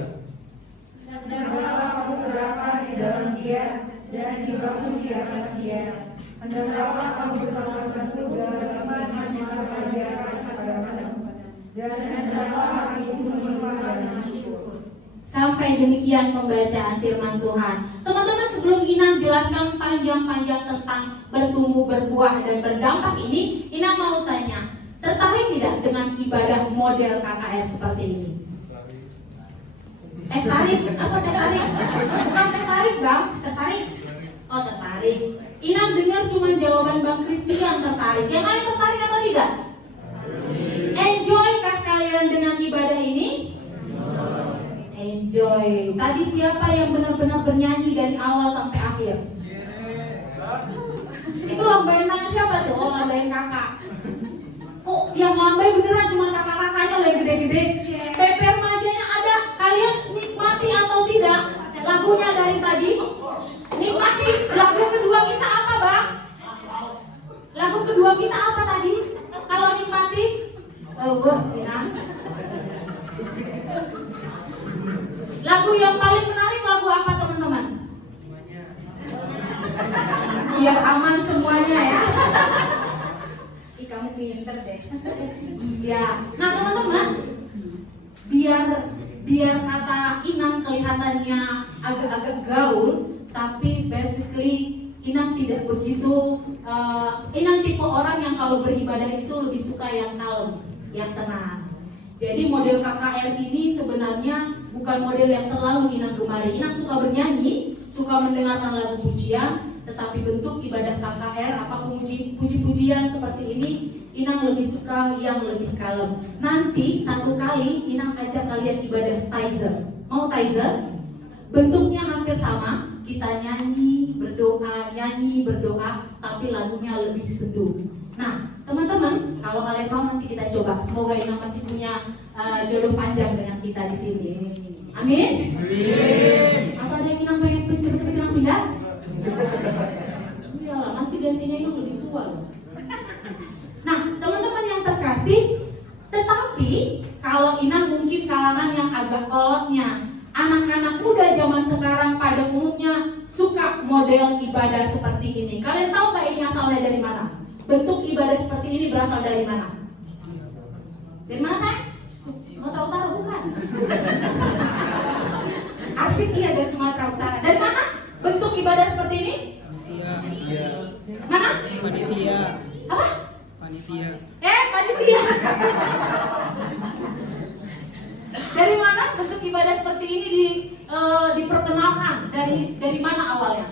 Hendaklah kamu terdapat di dalam Dia dan dibangun di atas Dia. Hendaklah kamu berpegang teguh dalam iman yang Tuhan ajarkan kepadamu. Dan hendaklah hatimu melimpah dengan syukur. Sampai demikian pembacaan firman Tuhan. Teman-teman, sebelum Inang jelaskan panjang-panjang tentang bertumbuh, berbuah, dan berdampak ini, Inang mau tanya, tertarik tidak dengan ibadah model KKR seperti ini? Tertarik? Apa tertarik? Bukan tertarik Bang, tertarik? Oh tertarik. Inang dengar cuma jawaban Bang Kristi yang tertarik. Yang lain tertarik atau tidak? Enjoy-kah kalian dengan ibadah ini? Enjoy. Tadi siapa yang benar-benar bernyanyi dari awal sampai akhir? Itu lambain tangan siapa tuh? Oh lambain kakak. Kok yang lambai beneran cuma kakak-kakaknya yang gede-gede? PP remajanya ada. Kalian nikmati atau tidak lagunya dari tadi? Nikmati. Lagu kedua kita apa Bang? Lagu kedua kita apa tadi? Kalau nikmati? Inang. Lagu yang paling menarik lagu apa teman-teman? Biar aman semuanya ya. Ih kamu pinter deh. Iya. Nah teman-teman, biar kata Inang kelihatannya agak-agak gaul, tapi basically Inang tidak begitu. Inang tipe orang yang kalau beribadah itu lebih suka yang kalem, yang tenang. Jadi model KKR ini sebenarnya bukan model yang terlalu Inang gemari. Inang suka bernyanyi, suka mendengarkan lagu pujian, tetapi bentuk ibadah KKR, apa puji-pujian seperti ini, Inang lebih suka yang lebih kalem. Nanti satu kali Inang ajak kalian ibadah Tither. Mau Tither? Bentuknya hampir sama, kita nyanyi, berdoa, tapi lagunya lebih seduh. Nah, teman-teman, kalau kalian mau nanti kita coba. Semoga Inang masih punya jodoh panjang dengan kita di sini. Amin. Amin. Atau ada yang Inang pengen cepet-cepet Inang pindah? Iyalah, nanti gantinya yang lebih tua loh. Nah, teman-teman yang terkasih, tetapi kalau Inang mungkin kalangan yang agak kolotnya, anak-anak muda zaman sekarang pada umumnya suka model ibadah seperti ini. Kalian tahu nggak ini asalnya dari mana? Bentuk ibadah seperti ini berasal dari mana? Dari mana saya? Sumatera Utara bukan? Arsik iya dari Sumatera Utara. Dari mana? Bentuk ibadah seperti ini? Panitia. Mana? Panitia. Apa? Panitia. Panitia. Dari mana bentuk ibadah seperti ini diperkenalkan? Dari mana awalnya?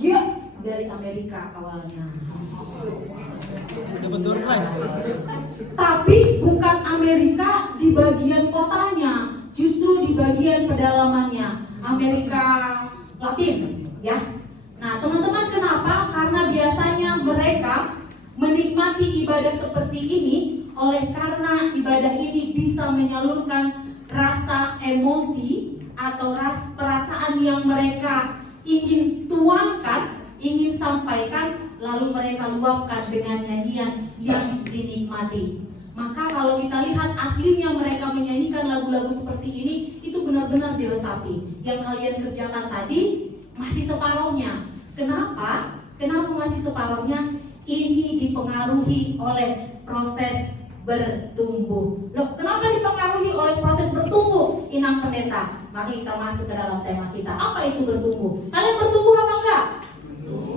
Iya, dari Amerika awalnya. Dapat door prize. Tapi bukan Amerika di bagian kotanya, justru di bagian pedalamannya, Amerika Latin, ya. Nah, teman-teman, kenapa? Karena biasanya mereka menikmati ibadah seperti ini oleh karena ibadah ini bisa menyalurkan rasa emosi atau perasaan yang mereka ingin tuangkan, ingin sampaikan, lalu mereka luapkan dengan nyanyian yang dinikmati. Maka kalau kita lihat aslinya mereka menyanyikan lagu-lagu seperti ini, itu benar-benar diresapi. Yang kalian kerjakan tadi masih separuhnya. Kenapa? Kenapa masih separuhnya? Ini dipengaruhi oleh proses bertumbuh. Loh, kenapa dipengaruhi oleh proses bertumbuh, Inang Pendeta? Mari kita masuk ke dalam tema kita. Apa itu bertumbuh? Kalian bertumbuh apa enggak?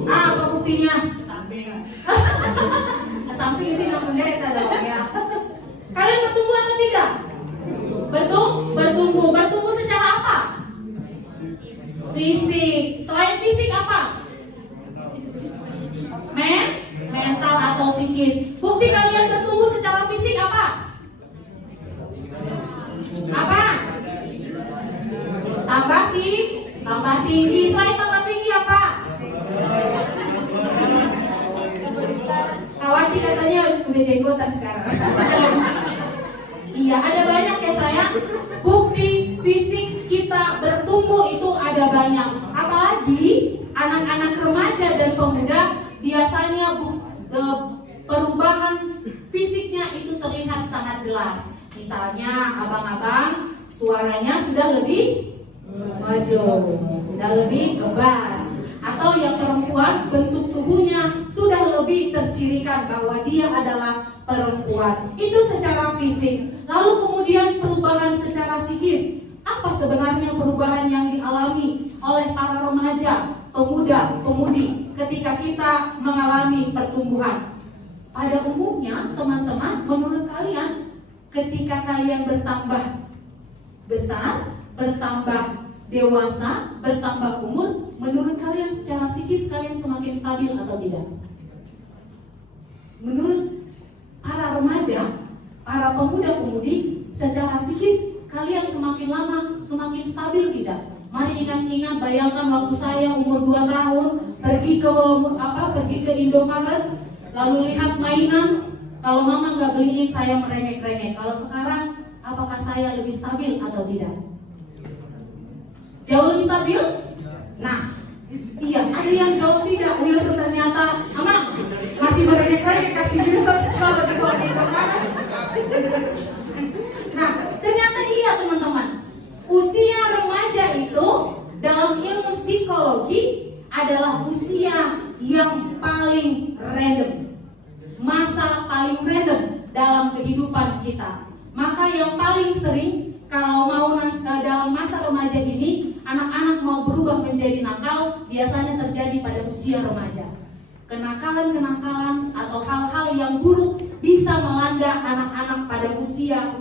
Apa buktinya? Samping ini Inang Pendeta dong ya. Kalian bertumbuh atau tidak? Bertumbuh. Bertumbuh secara apa? Fisik. Selain fisik apa? Mental atau psikis. Bukti kalian bertumbuh secara fisik apa? Apa? Tambah tinggi. Selain tambah tinggi apa? Kawati katanya udah jenggotan sekarang. Iya, ada banyak ya sayang. Bukti fisik kita bertumbuh itu ada banyak. Apalagi anak-anak remaja dan pemuda biasanya perubahan fisiknya itu terlihat sangat jelas. Misalnya abang-abang suaranya sudah lebih maju, sudah lebih kebas. Atau yang perempuan bentuk tubuhnya sudah lebih tercirikan bahwa dia adalah perempuan. Itu secara fisik. Lalu kemudian perubahan secara psikis. Apa sebenarnya perubahan yang dialami oleh para remaja, pemuda, pemudi ketika kita mengalami pertumbuhan? Pada umumnya, teman-teman, menurut kalian, ketika kalian bertambah besar, bertambah dewasa, bertambah umur, menurut kalian secara psikis kalian semakin stabil atau tidak? Menurut para remaja, para pemuda-pemudi, secara psikis kalian semakin lama semakin stabil tidak? Mari ingat-ingat, bayangkan waktu saya umur 2 tahun pergi ke Indomaret, lalu lihat mainan, kalau mama nggak beliin saya merengek-rengek. Kalau sekarang, apakah saya lebih stabil atau tidak? Jauh lebih stabil? Nah, iya, ada yang jauh tidak. Wilson ternyata, Mama masih merengek-rengek, kasih Wilson kalau di Indomaret. Nah, ternyata iya teman-teman. Usia remaja itu dalam ilmu psikologi adalah usia yang paling random, masa paling random dalam kehidupan kita. Maka yang paling sering kalau mau dalam masa remaja ini anak-anak mau berubah menjadi nakal, biasanya terjadi pada usia remaja. Kenakalan-kenakalan atau hal-hal yang buruk bisa melanda anak-anak pada usia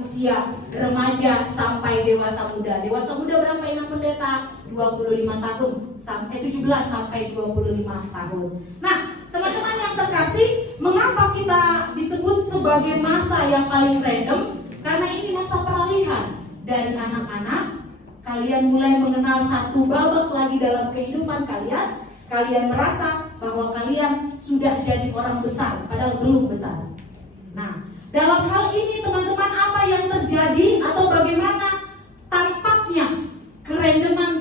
remaja sampai dewasa muda. Dewasa muda berapa Inang Pendeta? 25 tahun sampai 17 sampai 25 tahun. Nah, teman-teman yang terkasih, mengapa kita disebut sebagai masa yang paling random? Karena ini masa peralihan dari anak-anak. Kalian mulai mengenal satu babak lagi dalam kehidupan kalian. Kalian merasa bahwa kalian sudah jadi orang besar, padahal belum besar. Nah, dalam hal ini teman-teman, apa yang terjadi atau bagaimana tampaknya kerendeman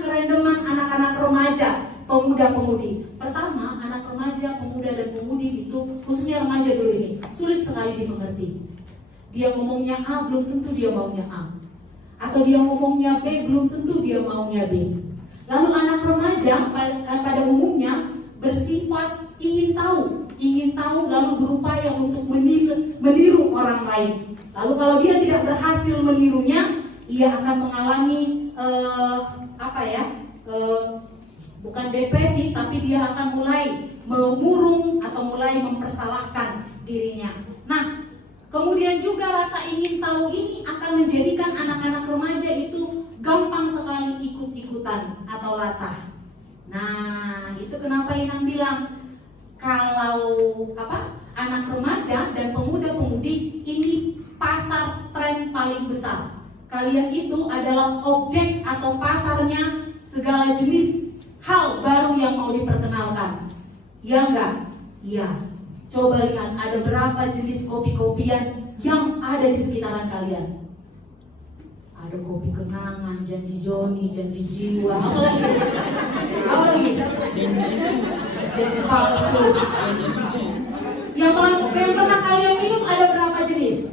anak-anak remaja, pemuda-pemudi? Pertama, anak remaja remaja, pemuda dan pemudi itu, khususnya remaja dulu ini, sulit sekali dimengerti. Dia ngomongnya A, belum tentu dia maunya A. Atau dia ngomongnya B, belum tentu dia maunya B. Lalu anak remaja pada umumnya bersifat ingin tahu lalu berupaya untuk meniru orang lain. Lalu kalau dia tidak berhasil menirunya, ia akan mengalami bukan depresi, tapi dia akan mulai mengurung atau mulai mempersalahkan dirinya. Nah, kemudian juga rasa ingin tahu ini akan menjadikan anak-anak remaja itu gampang sekali ikut-ikutan atau latah. Nah, itu kenapa Inang bilang kalau anak remaja dan pemuda-pemudi ini pasar tren paling besar. Kalian itu adalah objek atau pasarnya segala jenis hal baru yang mau diperkenalkan. Ya enggak? Iya. Coba lihat ada berapa jenis kopi-kopian yang ada di sekitaran kalian. Ada kopi kenangan, janji Joni, janji jiwa, apa lagi? Janji palsu. Yang pernah kalian minum ada berapa jenis?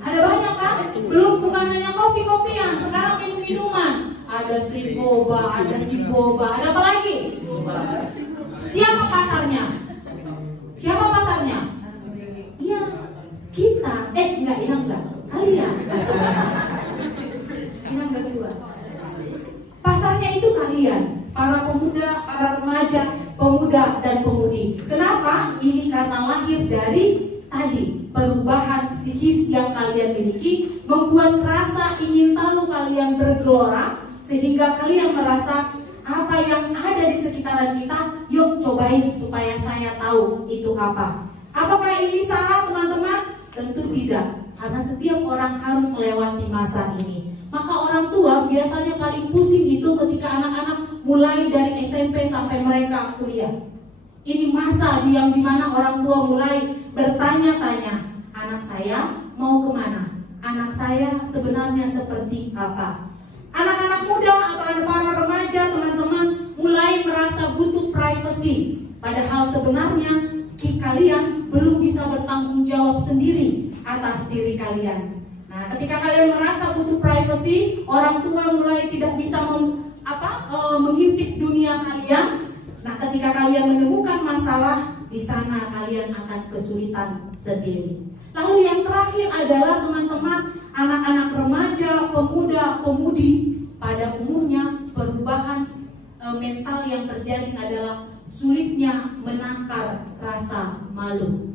Ada banyak kan? Belum bukan hanya kopi-kopian, sekarang minum-minuman. Ada strip boba, ada si boba, ada apa lagi? Siapa pasarnya? Iya, kita. Inang enggak. Kalian. Inang enggak tua. Pasarnya itu kalian, para pemuda, para remaja, pemuda dan pemudi. Kenapa? Ini karena lahir dari tadi perubahan psikis yang kalian miliki, membuat rasa ingin tahu kalian bergelora, sehingga kalian merasa apa yang ada di sekitaran kita, yuk cobain supaya saya tahu itu apa. Apakah ini salah teman-teman? Tentu tidak, karena setiap orang harus melewati masa ini. Maka orang tua biasanya paling pusing itu ketika anak-anak mulai dari SMP sampai mereka kuliah. Ini masa yang dimana orang tua mulai bertanya-tanya, anak saya mau kemana? Anak saya sebenarnya seperti apa? Anak-anak muda atau para remaja teman-teman mulai merasa butuh privacy. Padahal sebenarnya kalian belum bisa bertanggung jawab sendiri atas diri kalian. Nah, ketika kalian merasa butuh privacy, orang tua mulai tidak bisa mengintip dunia kalian. Nah, ketika kalian menemukan masalah, di sana kalian akan kesulitan sendiri. Lalu yang terakhir adalah teman-teman, anak-anak remaja, pemuda, pemudi, pada umumnya perubahan mental yang terjadi adalah sulitnya menakar rasa malu.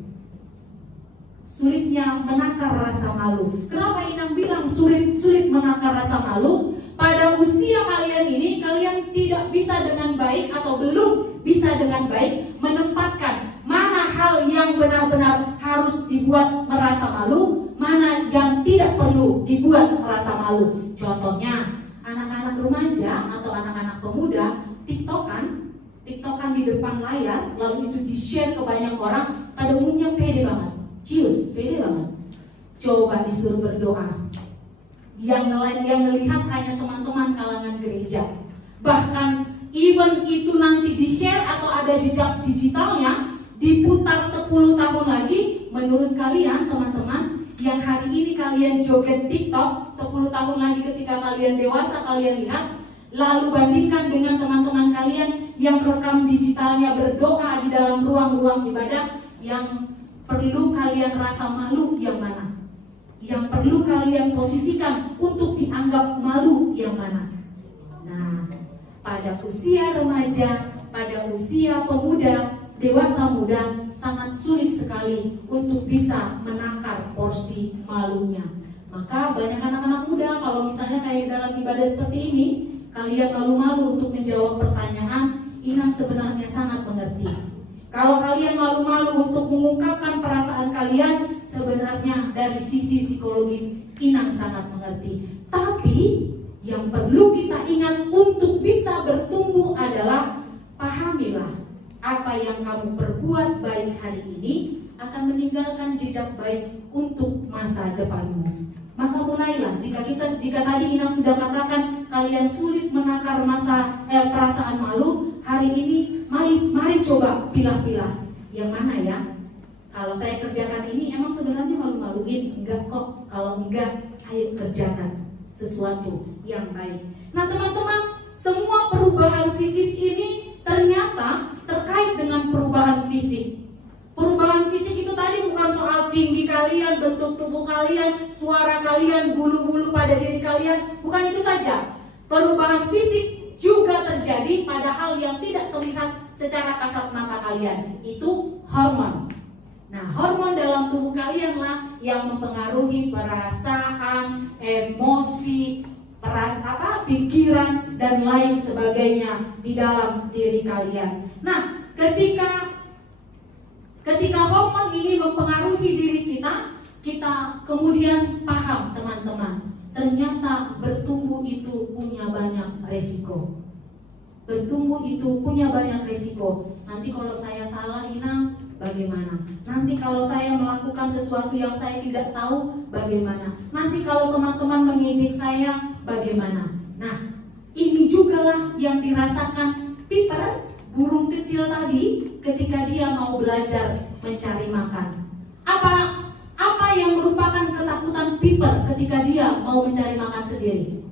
Sulitnya menakar rasa malu. Kenapa Inang bilang sulit menakar rasa malu? Pada usia kalian ini, kalian tidak bisa dengan baik atau belum bisa dengan baik menempatkan mana hal yang benar-benar harus dibuat merasa malu, mana yang tidak perlu dibuat merasa malu. Contohnya, anak-anak remaja atau anak-anak pemuda TikTokan di depan layar, lalu itu di-share ke banyak orang, pada umumnya pede banget. Pede banget. Coba disuruh berdoa, yang melihat hanya teman-teman kalangan gereja. Bahkan even itu nanti di-share atau ada jejak digitalnya, diputar 10 tahun lagi, menurut kalian teman-teman, yang hari ini kalian joget TikTok, 10 tahun lagi ketika kalian dewasa kalian lihat, lalu bandingkan dengan teman-teman kalian yang rekam digitalnya berdoa di dalam ruang-ruang ibadah, yang perlu kalian rasa malu yang mana? Yang perlu kalian posisikan untuk dianggap malu yang mana? Nah, pada usia remaja, pada usia pemuda, dewasa muda, sangat sulit sekali untuk bisa menakar porsi malunya. Maka banyak anak-anak muda, kalau misalnya kayak dalam ibadah seperti ini, kalian malu-malu untuk menjawab pertanyaan, Inang sebenarnya sangat mengerti. Kalau kalian malu-malu untuk mengungkapkan perasaan kalian, sebenarnya dari sisi psikologis Inang sangat mengerti. Tapi yang perlu kita ingat untuk bisa bertumbuh adalah pahamilah apa yang kamu perbuat baik hari ini akan meninggalkan jejak baik untuk masa depanmu. Maka mulailah, jika tadi Inang sudah katakan kalian sulit menakar perasaan malu, hari ini mari coba pilah-pilah. Yang mana ya? Kalau saya kerjakan ini emang sebenarnya malu-maluin? Enggak kok. Kalau enggak, ayo kerjakan sesuatu yang baik. Nah teman-teman, semua perubahan psikis ini ternyata terkait dengan perubahan fisik. Perubahan fisik itu tadi bukan soal tinggi kalian, bentuk tubuh kalian, suara kalian, bulu-bulu pada diri kalian. Bukan itu saja. Perubahan fisik juga terjadi pada hal yang tidak terlihat secara kasat mata kalian. Itu hormon. Nah, hormon dalam tubuh kalian lah yang mempengaruhi perasaan, emosi, pikiran, dan lain sebagainya di dalam diri kalian. Nah, ketika hormon ini mempengaruhi diri kita kemudian paham teman-teman, ternyata bertumbuh itu punya banyak resiko. Bertumbuh itu punya banyak resiko. Nanti kalau saya salah, Inang, bagaimana? Nanti kalau saya melakukan sesuatu yang saya tidak tahu, bagaimana? Nanti kalau teman-teman mengejek saya, bagaimana? Nah, ini juga lah yang dirasakan Peter, burung kecil tadi, ketika dia mau belajar mencari makan. Apa yang merupakan ketakutan Piper ketika dia mau mencari makan sendiri?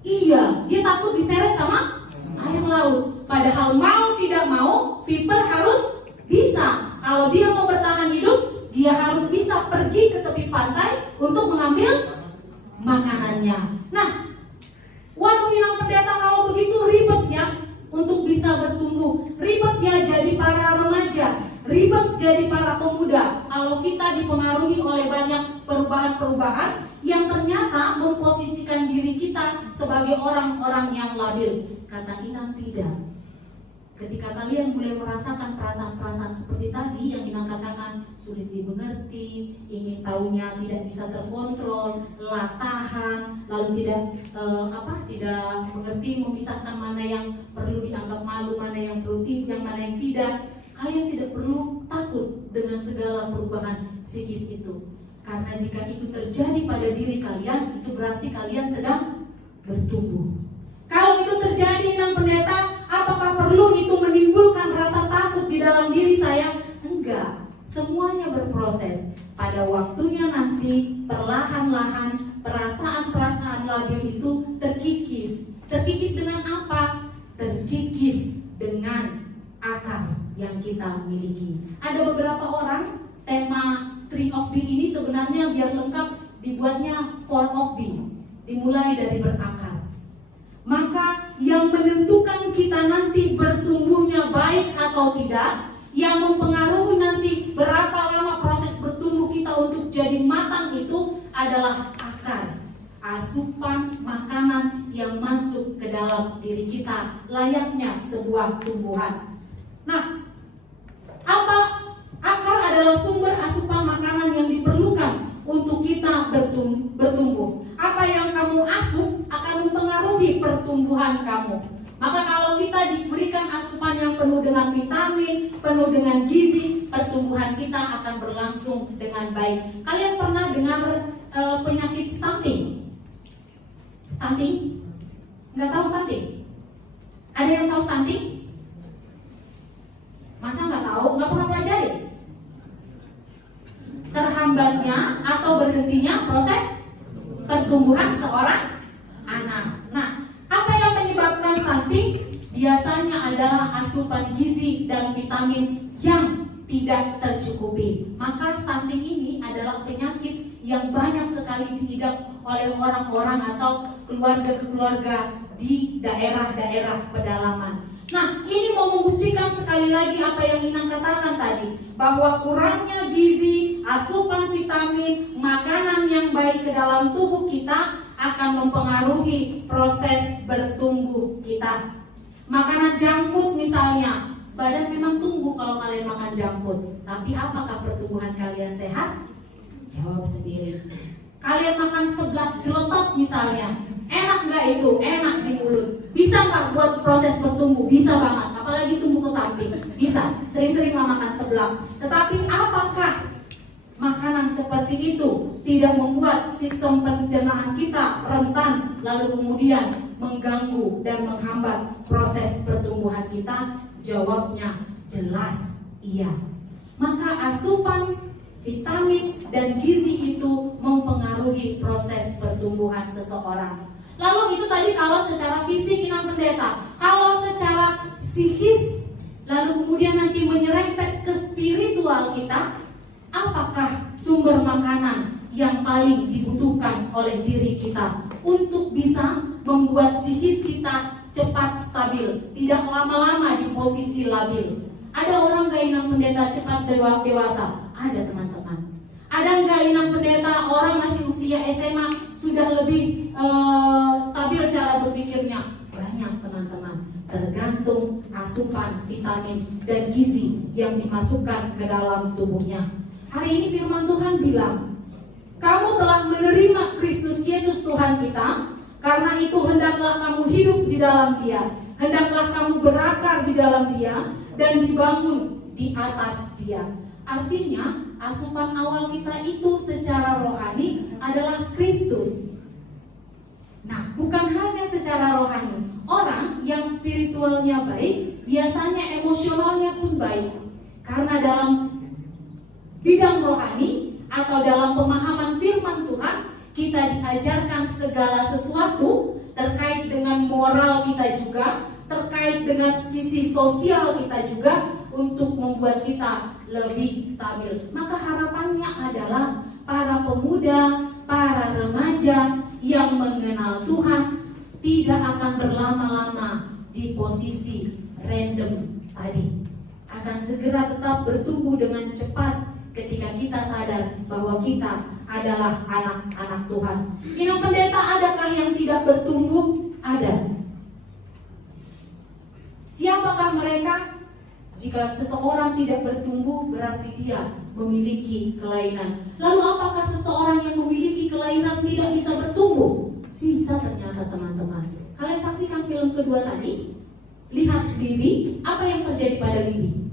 Iya, dia takut diseret sama air laut. Padahal mau tidak mau, Piper harus bisa. Kalau dia mau bertahan hidup, dia harus bisa pergi ke tepi pantai untuk mengambil makanannya. Nah, waduh Inang Pendeta, kalau begitu ribet ya untuk bisa bertumbuh. Ribet ya jadi para remaja, ribet jadi para pemuda kalau kita dipengaruhi oleh banyak perubahan-perubahan yang ternyata memposisikan diri kita sebagai orang-orang yang labil. Kata Inang tidak. Ketika kalian mulai merasakan perasaan-perasaan seperti tadi yang Inang katakan, sulit dimengerti, ingin tahunya tidak bisa terkontrol, latahan, lalu tidak mengerti memisahkan mana yang perlu dianggap malu, mana yang perlu yang mana yang tidak. Kalian tidak perlu takut dengan segala perubahan psikis itu. Karena jika itu terjadi pada diri kalian, itu berarti kalian sedang bertumbuh. Kalau itu terjadi, Inang Pendeta, apakah perlu itu menimbulkan rasa takut di dalam diri saya? Enggak, semuanya berproses. Pada waktunya nanti, perlahan-lahan perasaan-perasaan labil itu terkikis. Terkikis dengan apa? Terkikis dengan akal yang kita miliki. Ada beberapa orang, tema 3 of B ini sebenarnya biar lengkap dibuatnya 4 of B. Dimulai dari berakar. Maka yang menentukan kita nanti bertumbuhnya baik atau tidak, yang mempengaruhi nanti berapa lama proses bertumbuh kita untuk jadi matang itu adalah akar. Asupan makanan yang masuk ke dalam diri kita layaknya sebuah tumbuhan. Nah, apa akar adalah sumber asupan makanan yang diperlukan untuk kita bertumbuh. Apa yang kamu asup akan mempengaruhi pertumbuhan kamu. Maka kalau kita diberikan asupan yang penuh dengan vitamin, penuh dengan gizi, pertumbuhan kita akan berlangsung dengan baik. Kalian pernah dengar penyakit stunting? Stunting? Nggak tahu stunting? Ada yang tahu stunting? Masa nggak tahu? Nggak pernah pelajari? Terhambatnya atau berhentinya proses pertumbuhan seorang anak. Nah, apa yang menyebabkan stunting? Biasanya adalah asupan gizi dan vitamin yang tidak tercukupi. Maka stunting ini adalah penyakit yang banyak sekali diidap oleh orang-orang atau keluarga-keluarga di daerah-daerah pedalaman. Nah, ini mau membuktikan sekali lagi apa yang Inang katakan tadi, bahwa kurangnya gizi, asupan vitamin, makanan yang baik ke dalam tubuh kita akan mempengaruhi proses bertumbuh kita. Makanan junk food misalnya, badan memang tumbuh kalau kalian makan junk food, tapi apakah pertumbuhan kalian sehat? Jawab sendiri. Kalian makan seblak jeletot misalnya, enak nggak itu? Enak di mulut. Bisa nggak buat proses bertumbuh? Bisa banget. Apalagi tumbuh ke samping. Bisa. Sering-sering makan seblak. Tetapi apakah makanan seperti itu tidak membuat sistem pencernaan kita rentan, lalu kemudian mengganggu dan menghambat proses pertumbuhan kita? Jawabnya jelas iya. Maka asupan vitamin dan gizi itu mempengaruhi proses pertumbuhan seseorang. Lalu itu tadi kalau secara fisik Inang Pendeta. Kalau secara psikis, lalu kemudian nanti menyerempet ke spiritual kita, apakah sumber makanan yang paling dibutuhkan oleh diri kita untuk bisa membuat psikis kita cepat stabil, tidak lama-lama di posisi labil? Ada orang gak Inang Pendeta cepat dewasa? Ada teman-teman. Ada nggak Inang Pendeta orang masih usia SMA sudah lebih stabil cara berpikirnya? Banyak teman-teman. Tergantung asupan vitamin dan gizi yang dimasukkan ke dalam tubuhnya. Hari ini firman Tuhan bilang, kamu telah menerima Kristus Yesus Tuhan kita, karena itu hendaklah kamu hidup di dalam Dia, hendaklah kamu berakar di dalam Dia dan dibangun di atas Dia. Artinya asupan awal kita itu secara rohani adalah Kristus. Nah, bukan hanya secara rohani. Orang yang spiritualnya baik, biasanya emosionalnya pun baik. Karena dalam bidang rohani atau dalam pemahaman firman Tuhan, kita diajarkan segala sesuatu terkait dengan moral kita juga, terkait dengan sisi sosial kita juga, untuk membuat kita lebih stabil. Maka harapannya adalah para pemuda, para remaja yang mengenal Tuhan tidak akan berlama-lama di posisi random tadi. Akan segera tetap bertumbuh dengan cepat ketika kita sadar bahwa kita adalah anak-anak Tuhan. Inang Pendeta, adakah yang tidak bertumbuh? Ada. Siapakah mereka? Jika seseorang tidak bertumbuh, berarti dia memiliki kelainan. Lalu apakah seseorang yang memiliki kelainan tidak bisa bertumbuh? Bisa ternyata teman-teman. Kalian saksikan film kedua tadi? Lihat Libby, apa yang terjadi pada Libby?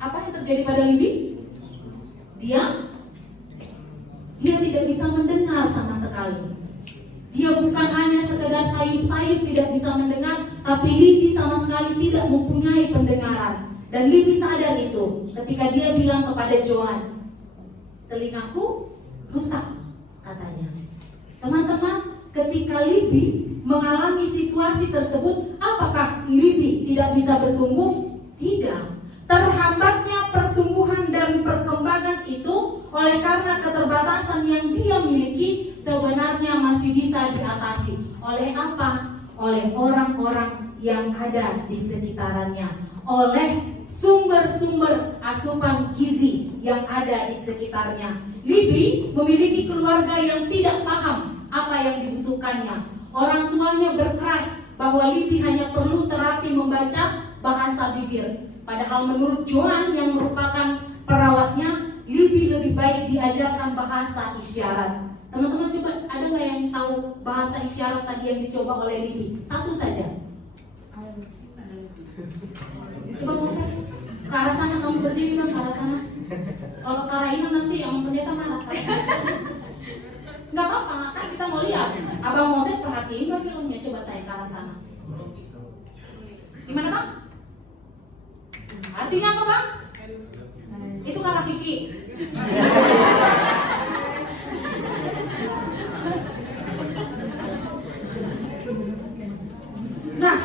Apa yang terjadi pada Libby? Dia tidak bisa mendengar sama sekali. Dia bukan hanya sekedar sayup-sayup tidak bisa mendengar, tapi Libby sama sekali tidak mempunyai pendengaran. Dan Libby sadar itu ketika dia bilang kepada Joan, telingaku rusak, katanya. Teman-teman, ketika Libby mengalami situasi tersebut, apakah Libby tidak bisa bertumbuh? Tidak. Terhambatnya pertumbuhan dan perkembangan itu oleh karena keterbatasan yang dia miliki sebenarnya masih bisa diatasi. Oleh apa? Oleh orang-orang yang ada di sekitarnya, oleh sumber-sumber asupan gizi yang ada di sekitarnya. Libby memiliki keluarga yang tidak paham apa yang dibutuhkannya. Orang tuanya berkeras bahwa Libby hanya perlu terapi membaca bahasa bibir. Padahal menurut Joan yang merupakan perawatnya, Libby lebih baik diajarkan bahasa isyarat. Teman-teman coba, ada nggak yang tahu bahasa isyarat tadi yang dicoba oleh Libby? Satu saja. Coba Moses, ke arah sana kamu berdiri kan, ke arah sana. Kalau ke arah ini nanti yang pendeta marah. Nggak apa-apa, kan kita mau lihat. Abang Moses perhatiin nggak filmnya? Coba saya ke arah sana. Gimana Bang? Artinya apa Bang? Itu kata Vicky. Nah,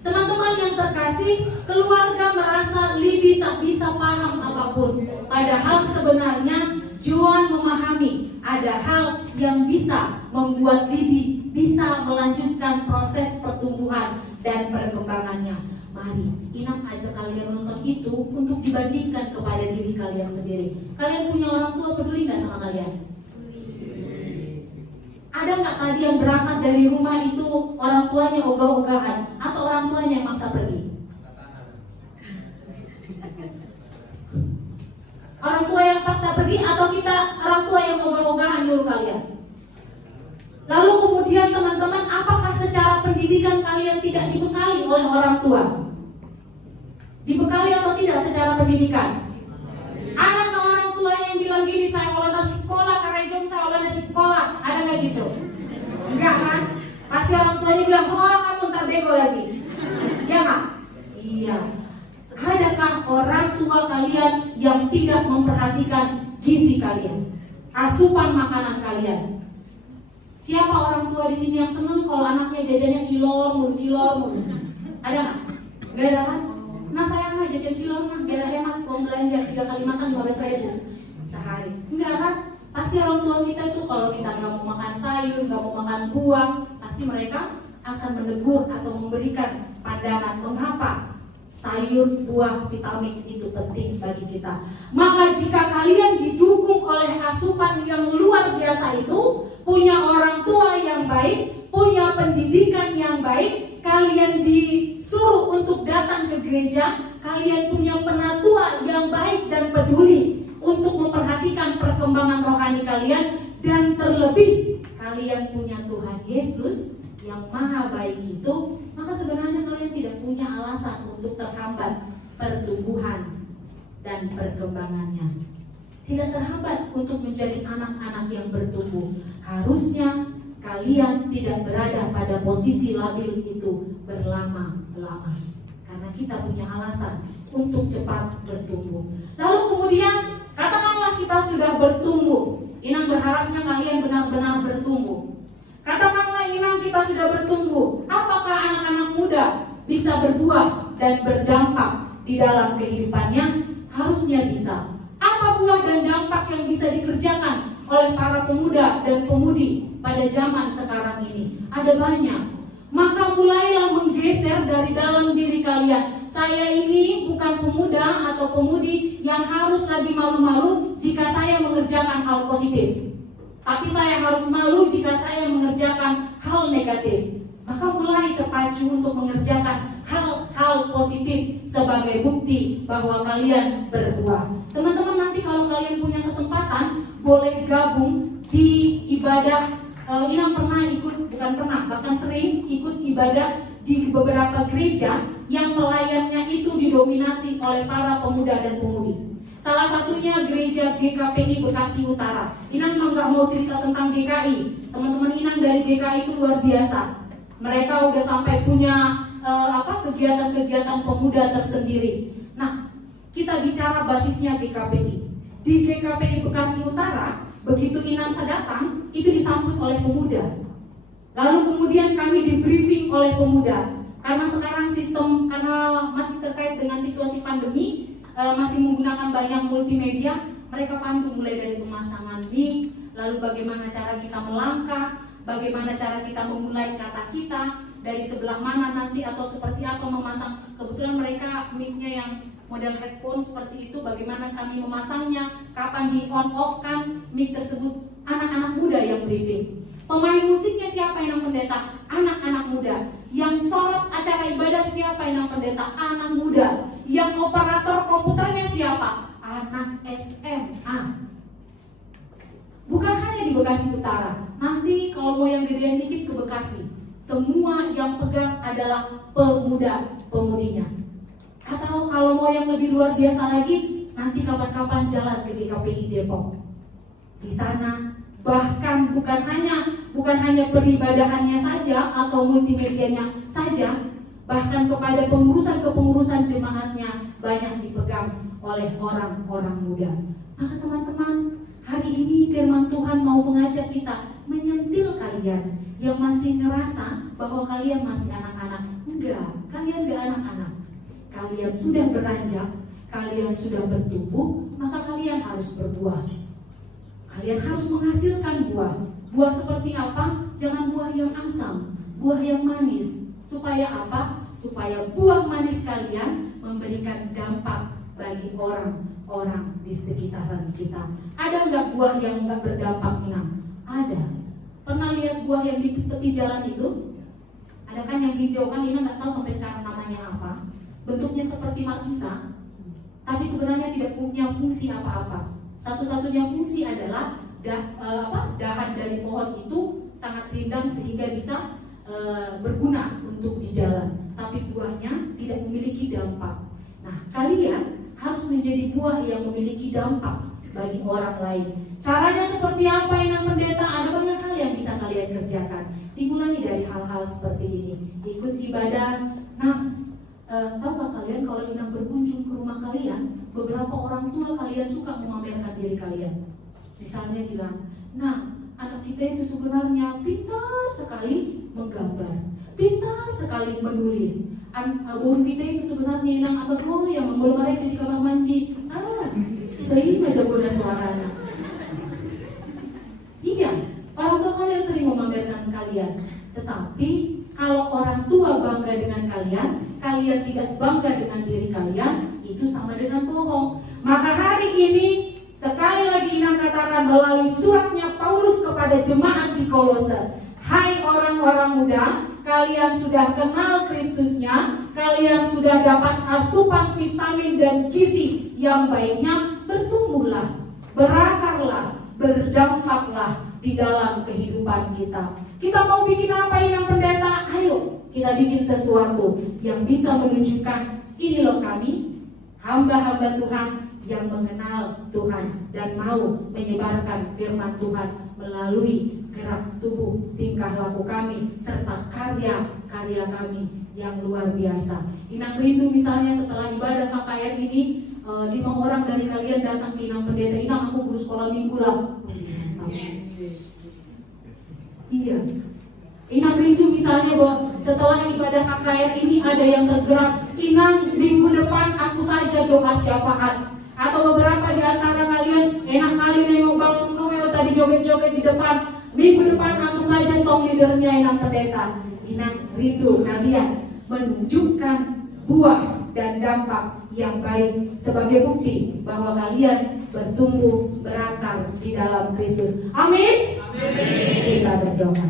teman-teman yang terkasih, keluarga merasa Libby tak bisa paham apapun. Padahal sebenarnya Joan memahami ada hal yang bisa membuat Libby bisa melanjutkan proses pertumbuhan dan perkembangannya. Mari, Inang ajak kalian nonton itu untuk dibandingkan kepada diri kalian sendiri. Kalian punya orang tua peduli nggak sama kalian? Ada nggak tadi yang berangkat dari rumah itu orang tuanya ogah-ogahan atau orang tuanya yang maksa pergi? Orang tua yang paksa pergi atau kita orang tua yang ogah-ogahan dulu kalian? Lalu kemudian teman-teman, apakah secara pendidikan kalian tidak dibekali oleh orang tua? Dibekali atau tidak secara pendidikan? Ada nggak orang tua yang bilang gini, saya kalau sekolah karena jom saya kalau sekolah, ada nggak gitu? Enggak kan? Pasti orang tuanya bilang, sekolah kamu ntar bego lagi. Ya nggak? Iya. Adakah orang tua kalian yang tidak memperhatikan gizi kalian, asupan makanan kalian? Siapa orang tua di sini yang seneng kalau anaknya jajannya cilor mulu? Ada nggak? Nggak ada kan? Nah sayang mah jajan cilor mah biar hemat uang belanja 3 kali makan 15.000 sehari. Enggak kan? Pasti orang tua kita itu kalau kita nggak mau makan sayur, nggak mau makan buah, pasti mereka akan menegur atau memberikan pandangan mengapa sayur, buah, vitamin itu penting bagi kita. Maka jika kalian didukung oleh asupan yang luar biasa itu, punya orang tua yang baik, punya pendidikan yang baik, kalian disuruh untuk datang ke gereja, kalian punya penatua yang baik dan peduli untuk memperhatikan perkembangan rohani kalian, dan terlebih kalian punya Tuhan Yesus yang maha baik itu, maka sebenarnya kalian tidak punya alasan untuk terhambat pertumbuhan dan perkembangannya. Tidak terhambat untuk menjadi anak-anak yang bertumbuh. Harusnya kalian tidak berada pada posisi labil itu berlama-lama, karena kita punya alasan untuk cepat bertumbuh. Lalu kemudian katakanlah kita sudah bertumbuh. Inang berharapnya kalian benar-benar bertumbuh. Katakanlah Inang kita sudah bertumbuh. Apakah anak-anak muda bisa berbuah dan berdampak di dalam kehidupannya? Harusnya bisa. Apa buah dan dampak yang bisa dikerjakan oleh para pemuda dan pemudi pada zaman sekarang ini? Ada banyak. Maka mulailah menggeser dari dalam diri kalian. Saya ini bukan pemuda atau pemudi yang harus lagi malu-malu jika saya mengerjakan hal positif, tapi saya harus malu jika saya mengerjakan hal negatif. Maka mulai terpacu untuk mengerjakan hal-hal positif sebagai bukti bahwa kalian berbuah. Teman-teman, nanti kalau kalian punya kesempatan, boleh gabung di ibadah. Inang pernah ikut, bahkan sering ikut ibadah di beberapa gereja yang pelayannya itu didominasi oleh para pemuda dan pemudi. Salah satunya gereja GKPI Bekasi Utara. Inang nggak mau cerita tentang GKI. Teman-teman Inang dari GKI itu luar biasa. Mereka udah sampai punya kegiatan-kegiatan pemuda tersendiri. Nah, kita bicara basisnya GKPI. Di GKPI Bekasi Utara, begitu Inang datang, itu disambut oleh pemuda. Lalu kemudian kami di briefing oleh pemuda. Karena sekarang karena masih terkait dengan situasi pandemi, masih menggunakan banyak multimedia, mereka pandu mulai dari pemasangan mic, lalu bagaimana cara kita melangkah, bagaimana cara kita memulai kata kita, dari sebelah mana nanti atau seperti apa memasang. Kebetulan mereka mic-nya yang model headphone seperti itu, bagaimana kami memasangnya, kapan di on off kan mic tersebut. Anak-anak muda yang briefing. Pemain musiknya siapa yang pendeta? Anak-anak muda. Yang sorot acara ibadah siapa yang pendeta? Anak muda. Yang operator komputernya siapa? Anak SMA. Bukan hanya di Bekasi Utara. Nanti kalau mau yang gedean dikit ke Bekasi. Semua yang pegang adalah pemuda-pemudinya. Atau kalau mau yang lebih luar biasa lagi, nanti kapan-kapan jalan ke GKPI Depok. Di sana bahkan bukan hanya peribadahannya saja atau multimedianya saja, bahkan kepada kepengurusan jemaatnya banyak dipegang oleh orang-orang muda. Maka teman-teman, hari ini firman Tuhan mau mengajak kita menyentil kalian yang masih ngerasa bahwa kalian masih anak-anak. Enggak, kalian gak anak-anak. Kalian sudah beranjak, kalian sudah bertumbuh, maka kalian harus berbuah. Kalian harus menghasilkan buah. Buah seperti apa? Jangan buah yang asam, buah yang manis. Supaya apa? Supaya buah manis kalian memberikan dampak bagi orang-orang di sekitaran kita. Ada nggak buah yang nggak berdampak, Inang? Ada. Pernah lihat buah yang di tepi jalan itu? Ada kan yang hijau kan, Inang nggak tahu sampai sekarang namanya apa. Bentuknya seperti markisa, tapi sebenarnya tidak punya fungsi apa-apa. Satu-satunya fungsi adalah dahan dari pohon itu sangat rindang sehingga bisa berguna untuk di jalan, tapi buahnya tidak memiliki dampak. Nah, kalian harus menjadi buah yang memiliki dampak bagi orang lain. Caranya seperti apa, Inang Pendeta? Ada banyak hal yang bisa kalian kerjakan. Dimulai dari dari hal-hal seperti ini. Ikut ibadah. Nah, tahukah kalian kalau Inang berkunjung ke rumah kalian, beberapa orang tua kalian suka memamerkan diri kalian. Misalnya bilang, nah, anak kita itu sebenarnya pintar sekali menggambar, pintar sekali menulis. Guru kita itu sebenarnya Inang agak yang membawa mereka di kamar mandi. Saya aja guna suaranya. Iya, orang tua kalian sering memamerkan kalian. Tetapi kalau orang tua bangga dengan kalian, kalian tidak bangga dengan diri kalian, itu sama dengan bohong. Maka hari ini sekali lagi Inang katakan melalui suratnya Paulus kepada jemaat di Kolose, hai orang-orang muda, kalian sudah kenal Kristusnya, kalian sudah dapat asupan vitamin dan gizi yang baiknya, bertumbuhlah, berakarlah, berdampaklah di dalam kehidupan kita. Kita mau bikin apa Inang Pendeta? Ayo kita bikin sesuatu yang bisa menunjukkan ini loh kami, hamba-hamba Tuhan yang mengenal Tuhan dan mau menyebarkan firman Tuhan melalui gerak tubuh, tingkah laku kami, serta karya-karya kami yang luar biasa. Inang rindu misalnya setelah ibadah KKR ini 5 orang dari kalian datang ke Inang Pendeta, Inang aku guru sekolah minggu lah. Iya. Inang rindu misalnya bahwa setelah ibadah KKR ini ada yang tergerak, Inang minggu depan aku saja doa syafaat. Atau beberapa di antara kalian enak kali nengok Bang Noel tadi joget-joget di depan, minggu depan aku saja song leadernya Inang Pendeta. Inang rindu kalian menunjukkan buah dan dampak yang baik sebagai bukti bahwa kalian bertumbuh berakar di dalam Kristus. Amin. Kita berdoa.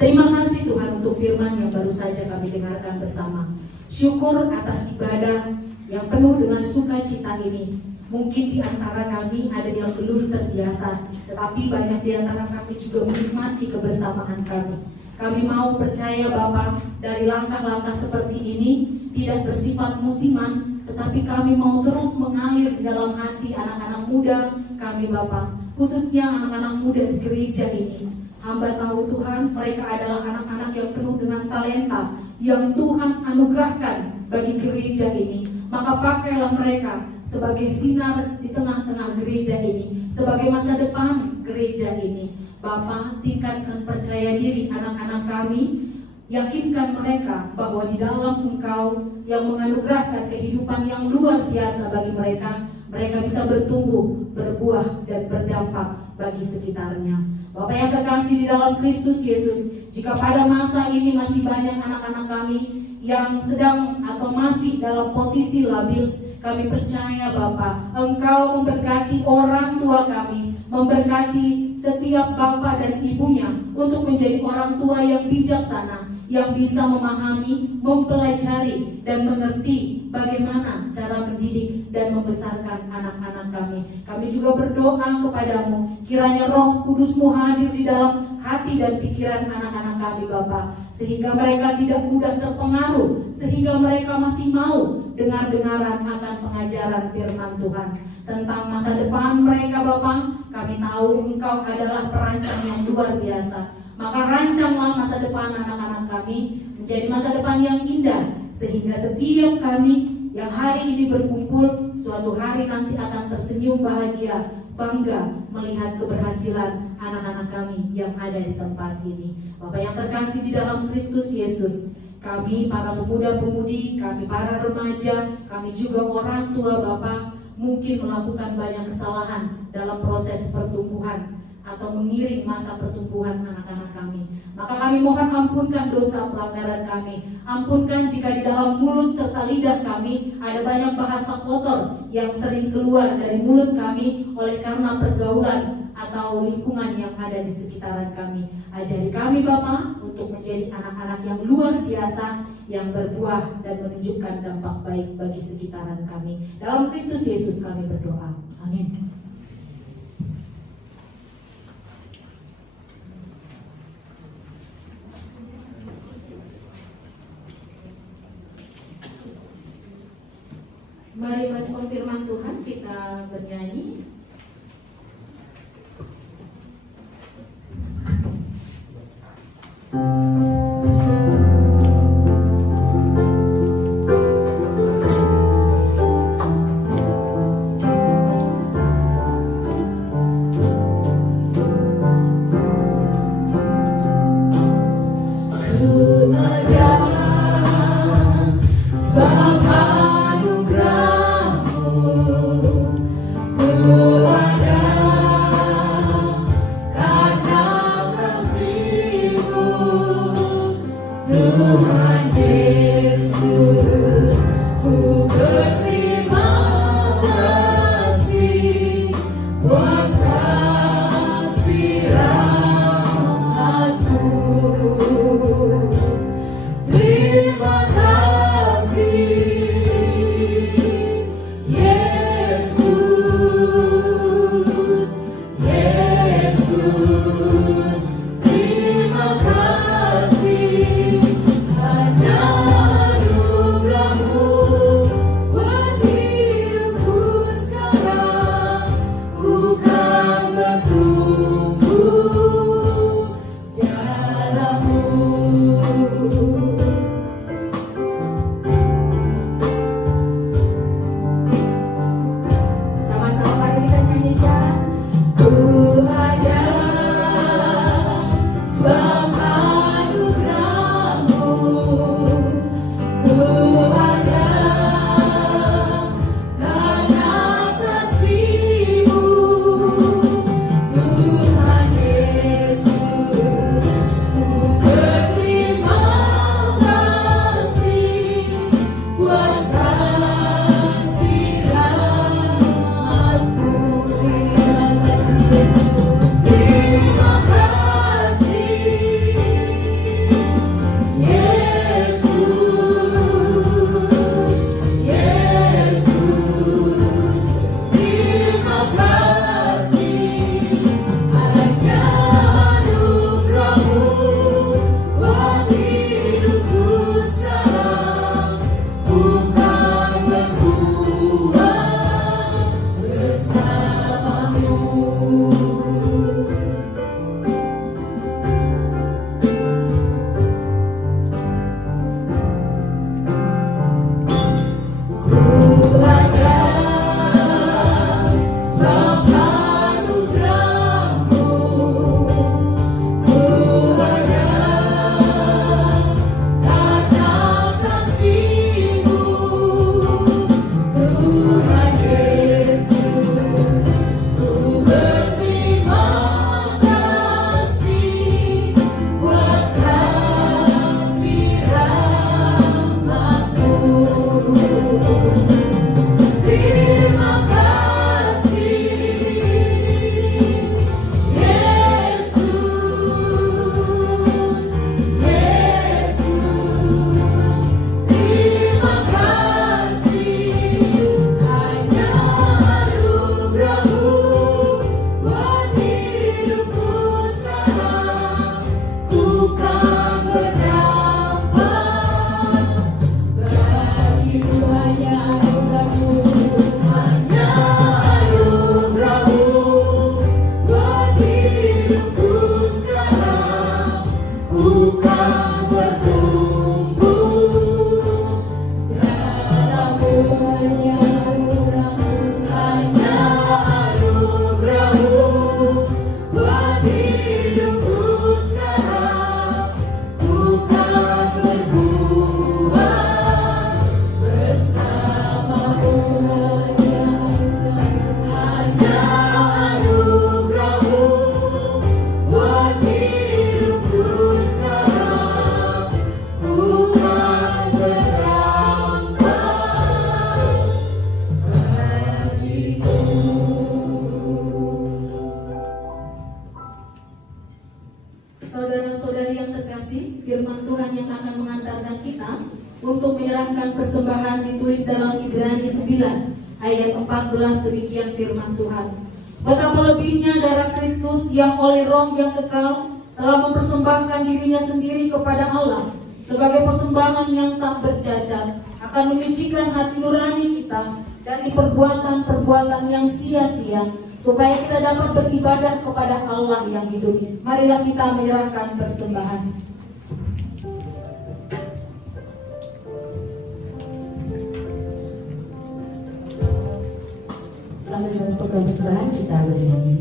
Terima kasih Tuhan untuk firman yang baru saja kami dengarkan bersama. Syukur atas ibadah yang penuh dengan sukacita ini. Mungkin di antara kami ada yang belum terbiasa, tetapi banyak di antara kami juga menikmati kebersamaan kami. Kami mau percaya Bapak, dari langkah-langkah seperti ini tidak bersifat musiman, tetapi kami mau terus mengalir di dalam hati anak-anak muda kami Bapak, khususnya anak-anak muda di gereja ini. Hamba tahu Tuhan, mereka adalah anak-anak yang penuh dengan talenta yang Tuhan anugerahkan bagi gereja ini. Maka pakailah mereka sebagai sinar di tengah-tengah gereja ini, sebagai masa depan gereja ini. Bapa, tingkatkan percaya diri anak-anak kami, yakinkan mereka bahwa di dalam Engkau yang menganugerahkan kehidupan yang luar biasa bagi mereka, mereka bisa bertumbuh, berbuah, dan berdampak bagi sekitarnya. Bapak yang terkasih di dalam Kristus Yesus, jika pada masa ini masih banyak anak-anak kami yang sedang atau masih dalam posisi labil, kami percaya Bapa, Engkau memberkati orang tua kami, memberkati setiap bapak dan ibunya untuk menjadi orang tua yang bijaksana, yang bisa memahami, mempelajari, dan mengerti bagaimana cara mendidik dan membesarkan anak-anak kami. Kami juga berdoa kepadamu, kiranya Roh Kudus-Mu hadir di dalam hati dan pikiran anak-anak kami Bapa, sehingga mereka tidak mudah terpengaruh, sehingga mereka masih mau dengar-dengaran akan pengajaran firman Tuhan tentang masa depan mereka Bapa. Kami tahu Engkau adalah perancang yang luar biasa, maka rancanglah masa depan anak-anak kami menjadi masa depan yang indah, sehingga setiap kami yang hari ini berkumpul suatu hari nanti akan tersenyum bahagia, bangga melihat keberhasilan anak-anak kami yang ada di tempat ini. Bapak yang terkasih di dalam Kristus Yesus, kami para pemuda-pemudi, kami para remaja, kami juga orang tua Bapak mungkin melakukan banyak kesalahan dalam proses pertumbuhan atau mengiring masa pertumbuhan anak-anak kami. Maka kami mohon ampunkan dosa pelanggaran kami. Ampunkan jika di dalam mulut serta lidah kami ada banyak bahasa kotor yang sering keluar dari mulut kami oleh karena pergaulan atau lingkungan yang ada di sekitaran kami. Ajari kami Bapa untuk menjadi anak-anak yang luar biasa, yang berbuah dan menunjukkan dampak baik bagi sekitaran kami. Dalam Kristus Yesus kami berdoa. Amin. Mari merespon firman Tuhan, kita bernyanyi. pernikahan. Ku ada sebab anugerahmu, ku ada karena kasih-Mu, Tuhan Yesus. Ku berterima kasih buat kasih rahmat-Mu. Terima kasih Yesus, Yesus. Terima kasih hanya anugerah-Mu buat hidupku sekarang. Ku kan berbuat bersama-Mu. Ku ada sebab anugerah-Mu, ku ada karena kasih-Mu, Tuhan Yesus. Ku berterima kasih buat kasih rahmat-Mu. Terima kasih Yesus, Yesus. Terima kasih hanya anugerah-Mu buat hidupku sekarang. Ku kan berdampak bagimu, hanya anugerah-Mu, hanya anugerah-Mu buat hidupku sekarang. Ku kan bertumbuh dalam-Mu, hanya anugerah-Mu, hanya anugerah-Mu buat hidupku sekarang. Ku kan berbuat bersama-Mu, hanya anugerah-Mu buat hidupku sekarang. Ku kan berdampak bagimu. Saudara-saudari yang terkasih, firman Tuhan yang akan mengantarkan kita untuk menyerahkan persembahan ditulis dalam Ibrani 9 ayat 14. Demikian firman Tuhan. Betapa lebihnya darah Kristus yang oleh Roh yang kekal telah mempersembahkan dirinya sendiri kepada Allah sebagai persembahan yang tak bercacat, akan menyucikan hati nurani kita dari perbuatan-perbuatan yang sia-sia, supaya kita dapat beribadah kepada Allah yang hidup. Marilah kita menyerahkan persembahan. Sambil menentukan persembahan, kita bernyanyi.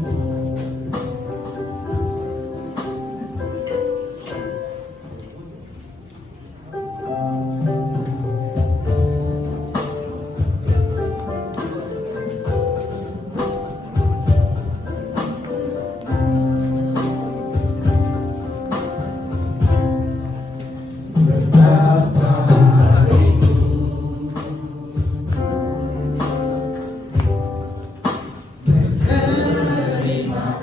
Terima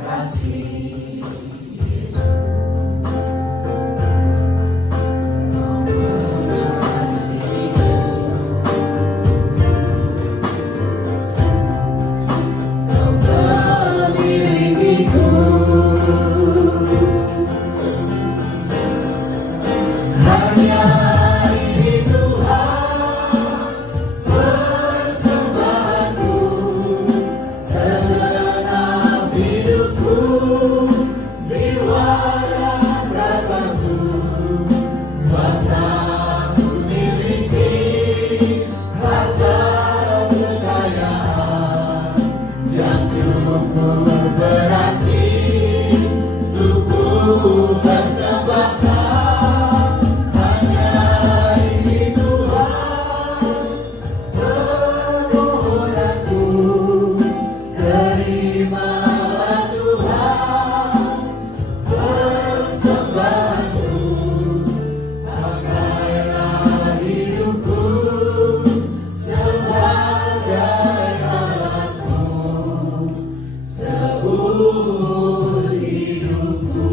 Hidupku berarti untuk persembahkan hanya ini Tuhan, permohonanku terimalah Tuhan, persembahanku pakailah hidupku sebagai alatmu seumur hidupku.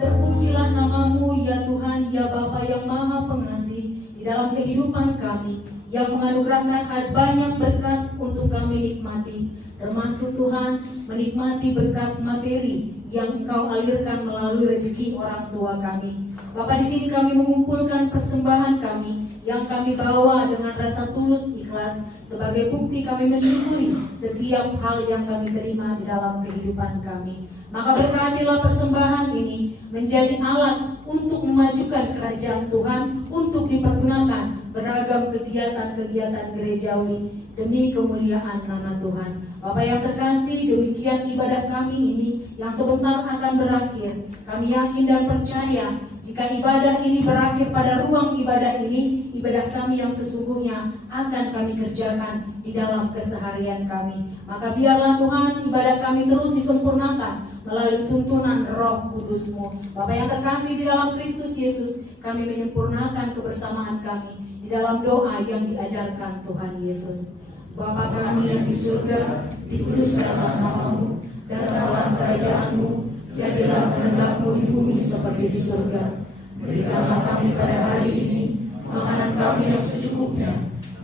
Terpujilah namamu ya Tuhan, ya Bapa yang Maha Pengasih di dalam kehidupan kami, yang menganugerahkan banyak berkat untuk kami nikmati, termasuk Tuhan menikmati berkat materi yang Engkau alirkan melalui rezeki orang tua kami. Bapa, di sini kami mengumpulkan persembahan kami yang kami bawa dengan rasa tulus ikhlas sebagai bukti kami mensyukuri setiap hal yang kami terima di dalam kehidupan kami. Maka berkatilah persembahan ini menjadi alat untuk memajukan kerajaan Tuhan, untuk dipergunakan beragam kegiatan-kegiatan gerejawi demi kemuliaan nama Tuhan. Bapak yang terkasih, demikian ibadah kami ini yang sebentar akan berakhir. Kami yakin dan percaya jika ibadah ini berakhir pada ruang ibadah ini, ibadah kami yang sesungguhnya akan kami kerjakan di dalam keseharian kami. Maka biarlah Tuhan ibadah kami terus disempurnakan melalui tuntunan Roh Kudus-Mu. Bapak yang terkasih di dalam Kristus Yesus, kami menyempurnakan kebersamaan kami di dalam doa yang diajarkan Tuhan Yesus. Bapa kami yang di surga, dikuduskanlah namamu, datanglah kerajaan-Mu, jadilah kehendak-Mu di bumi seperti di surga. Berikanlah kami pada hari ini makanan kami yang secukupnya,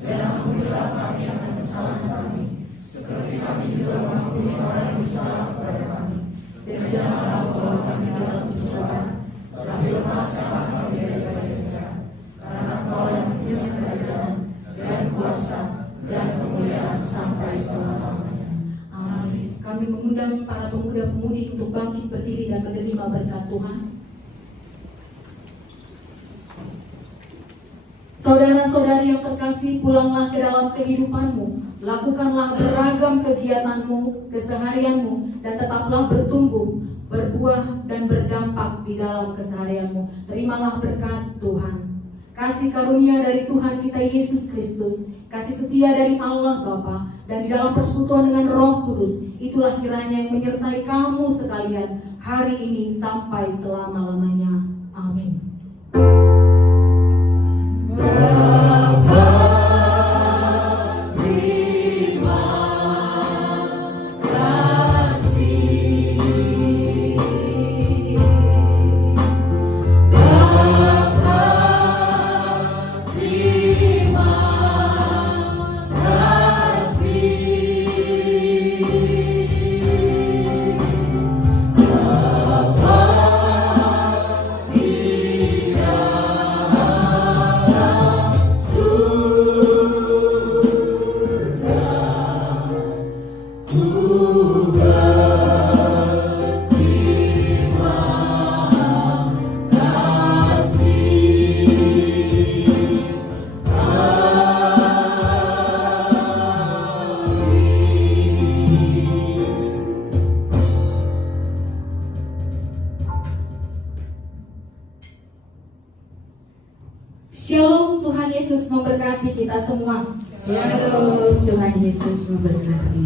dan ampunilah kami akan kesalahan kami, seperti kami juga mengampuni orang yang bersalah kepada kami. Dan janganlah bawa kami dalam pencobaan, tapi lepaskanlah kami daripada yang jahat. Karena Engkau yang punya kerajaan dan kuasa dan kemuliaan sampai selama-lamanya. Amin. Kami mengundang para pemuda-pemudi untuk bangkit berdiri dan menerima berkat Tuhan. Saudara-saudari yang terkasih, pulanglah ke dalam kehidupanmu, lakukanlah beragam kegiatanmu, keseharianmu, dan tetaplah bertumbuh, berbuah, dan berdampak di dalam keseharianmu. Terimalah berkat Tuhan. Kasih karunia dari Tuhan kita Yesus Kristus, kasih setia dari Allah Bapa, dan di dalam persekutuan dengan Roh Kudus, itulah kiranya yang menyertai kamu sekalian hari ini sampai selama-lamanya. Amin. Shalom, Tuhan Yesus memberkati kita semua. Shalom, Tuhan Yesus memberkati.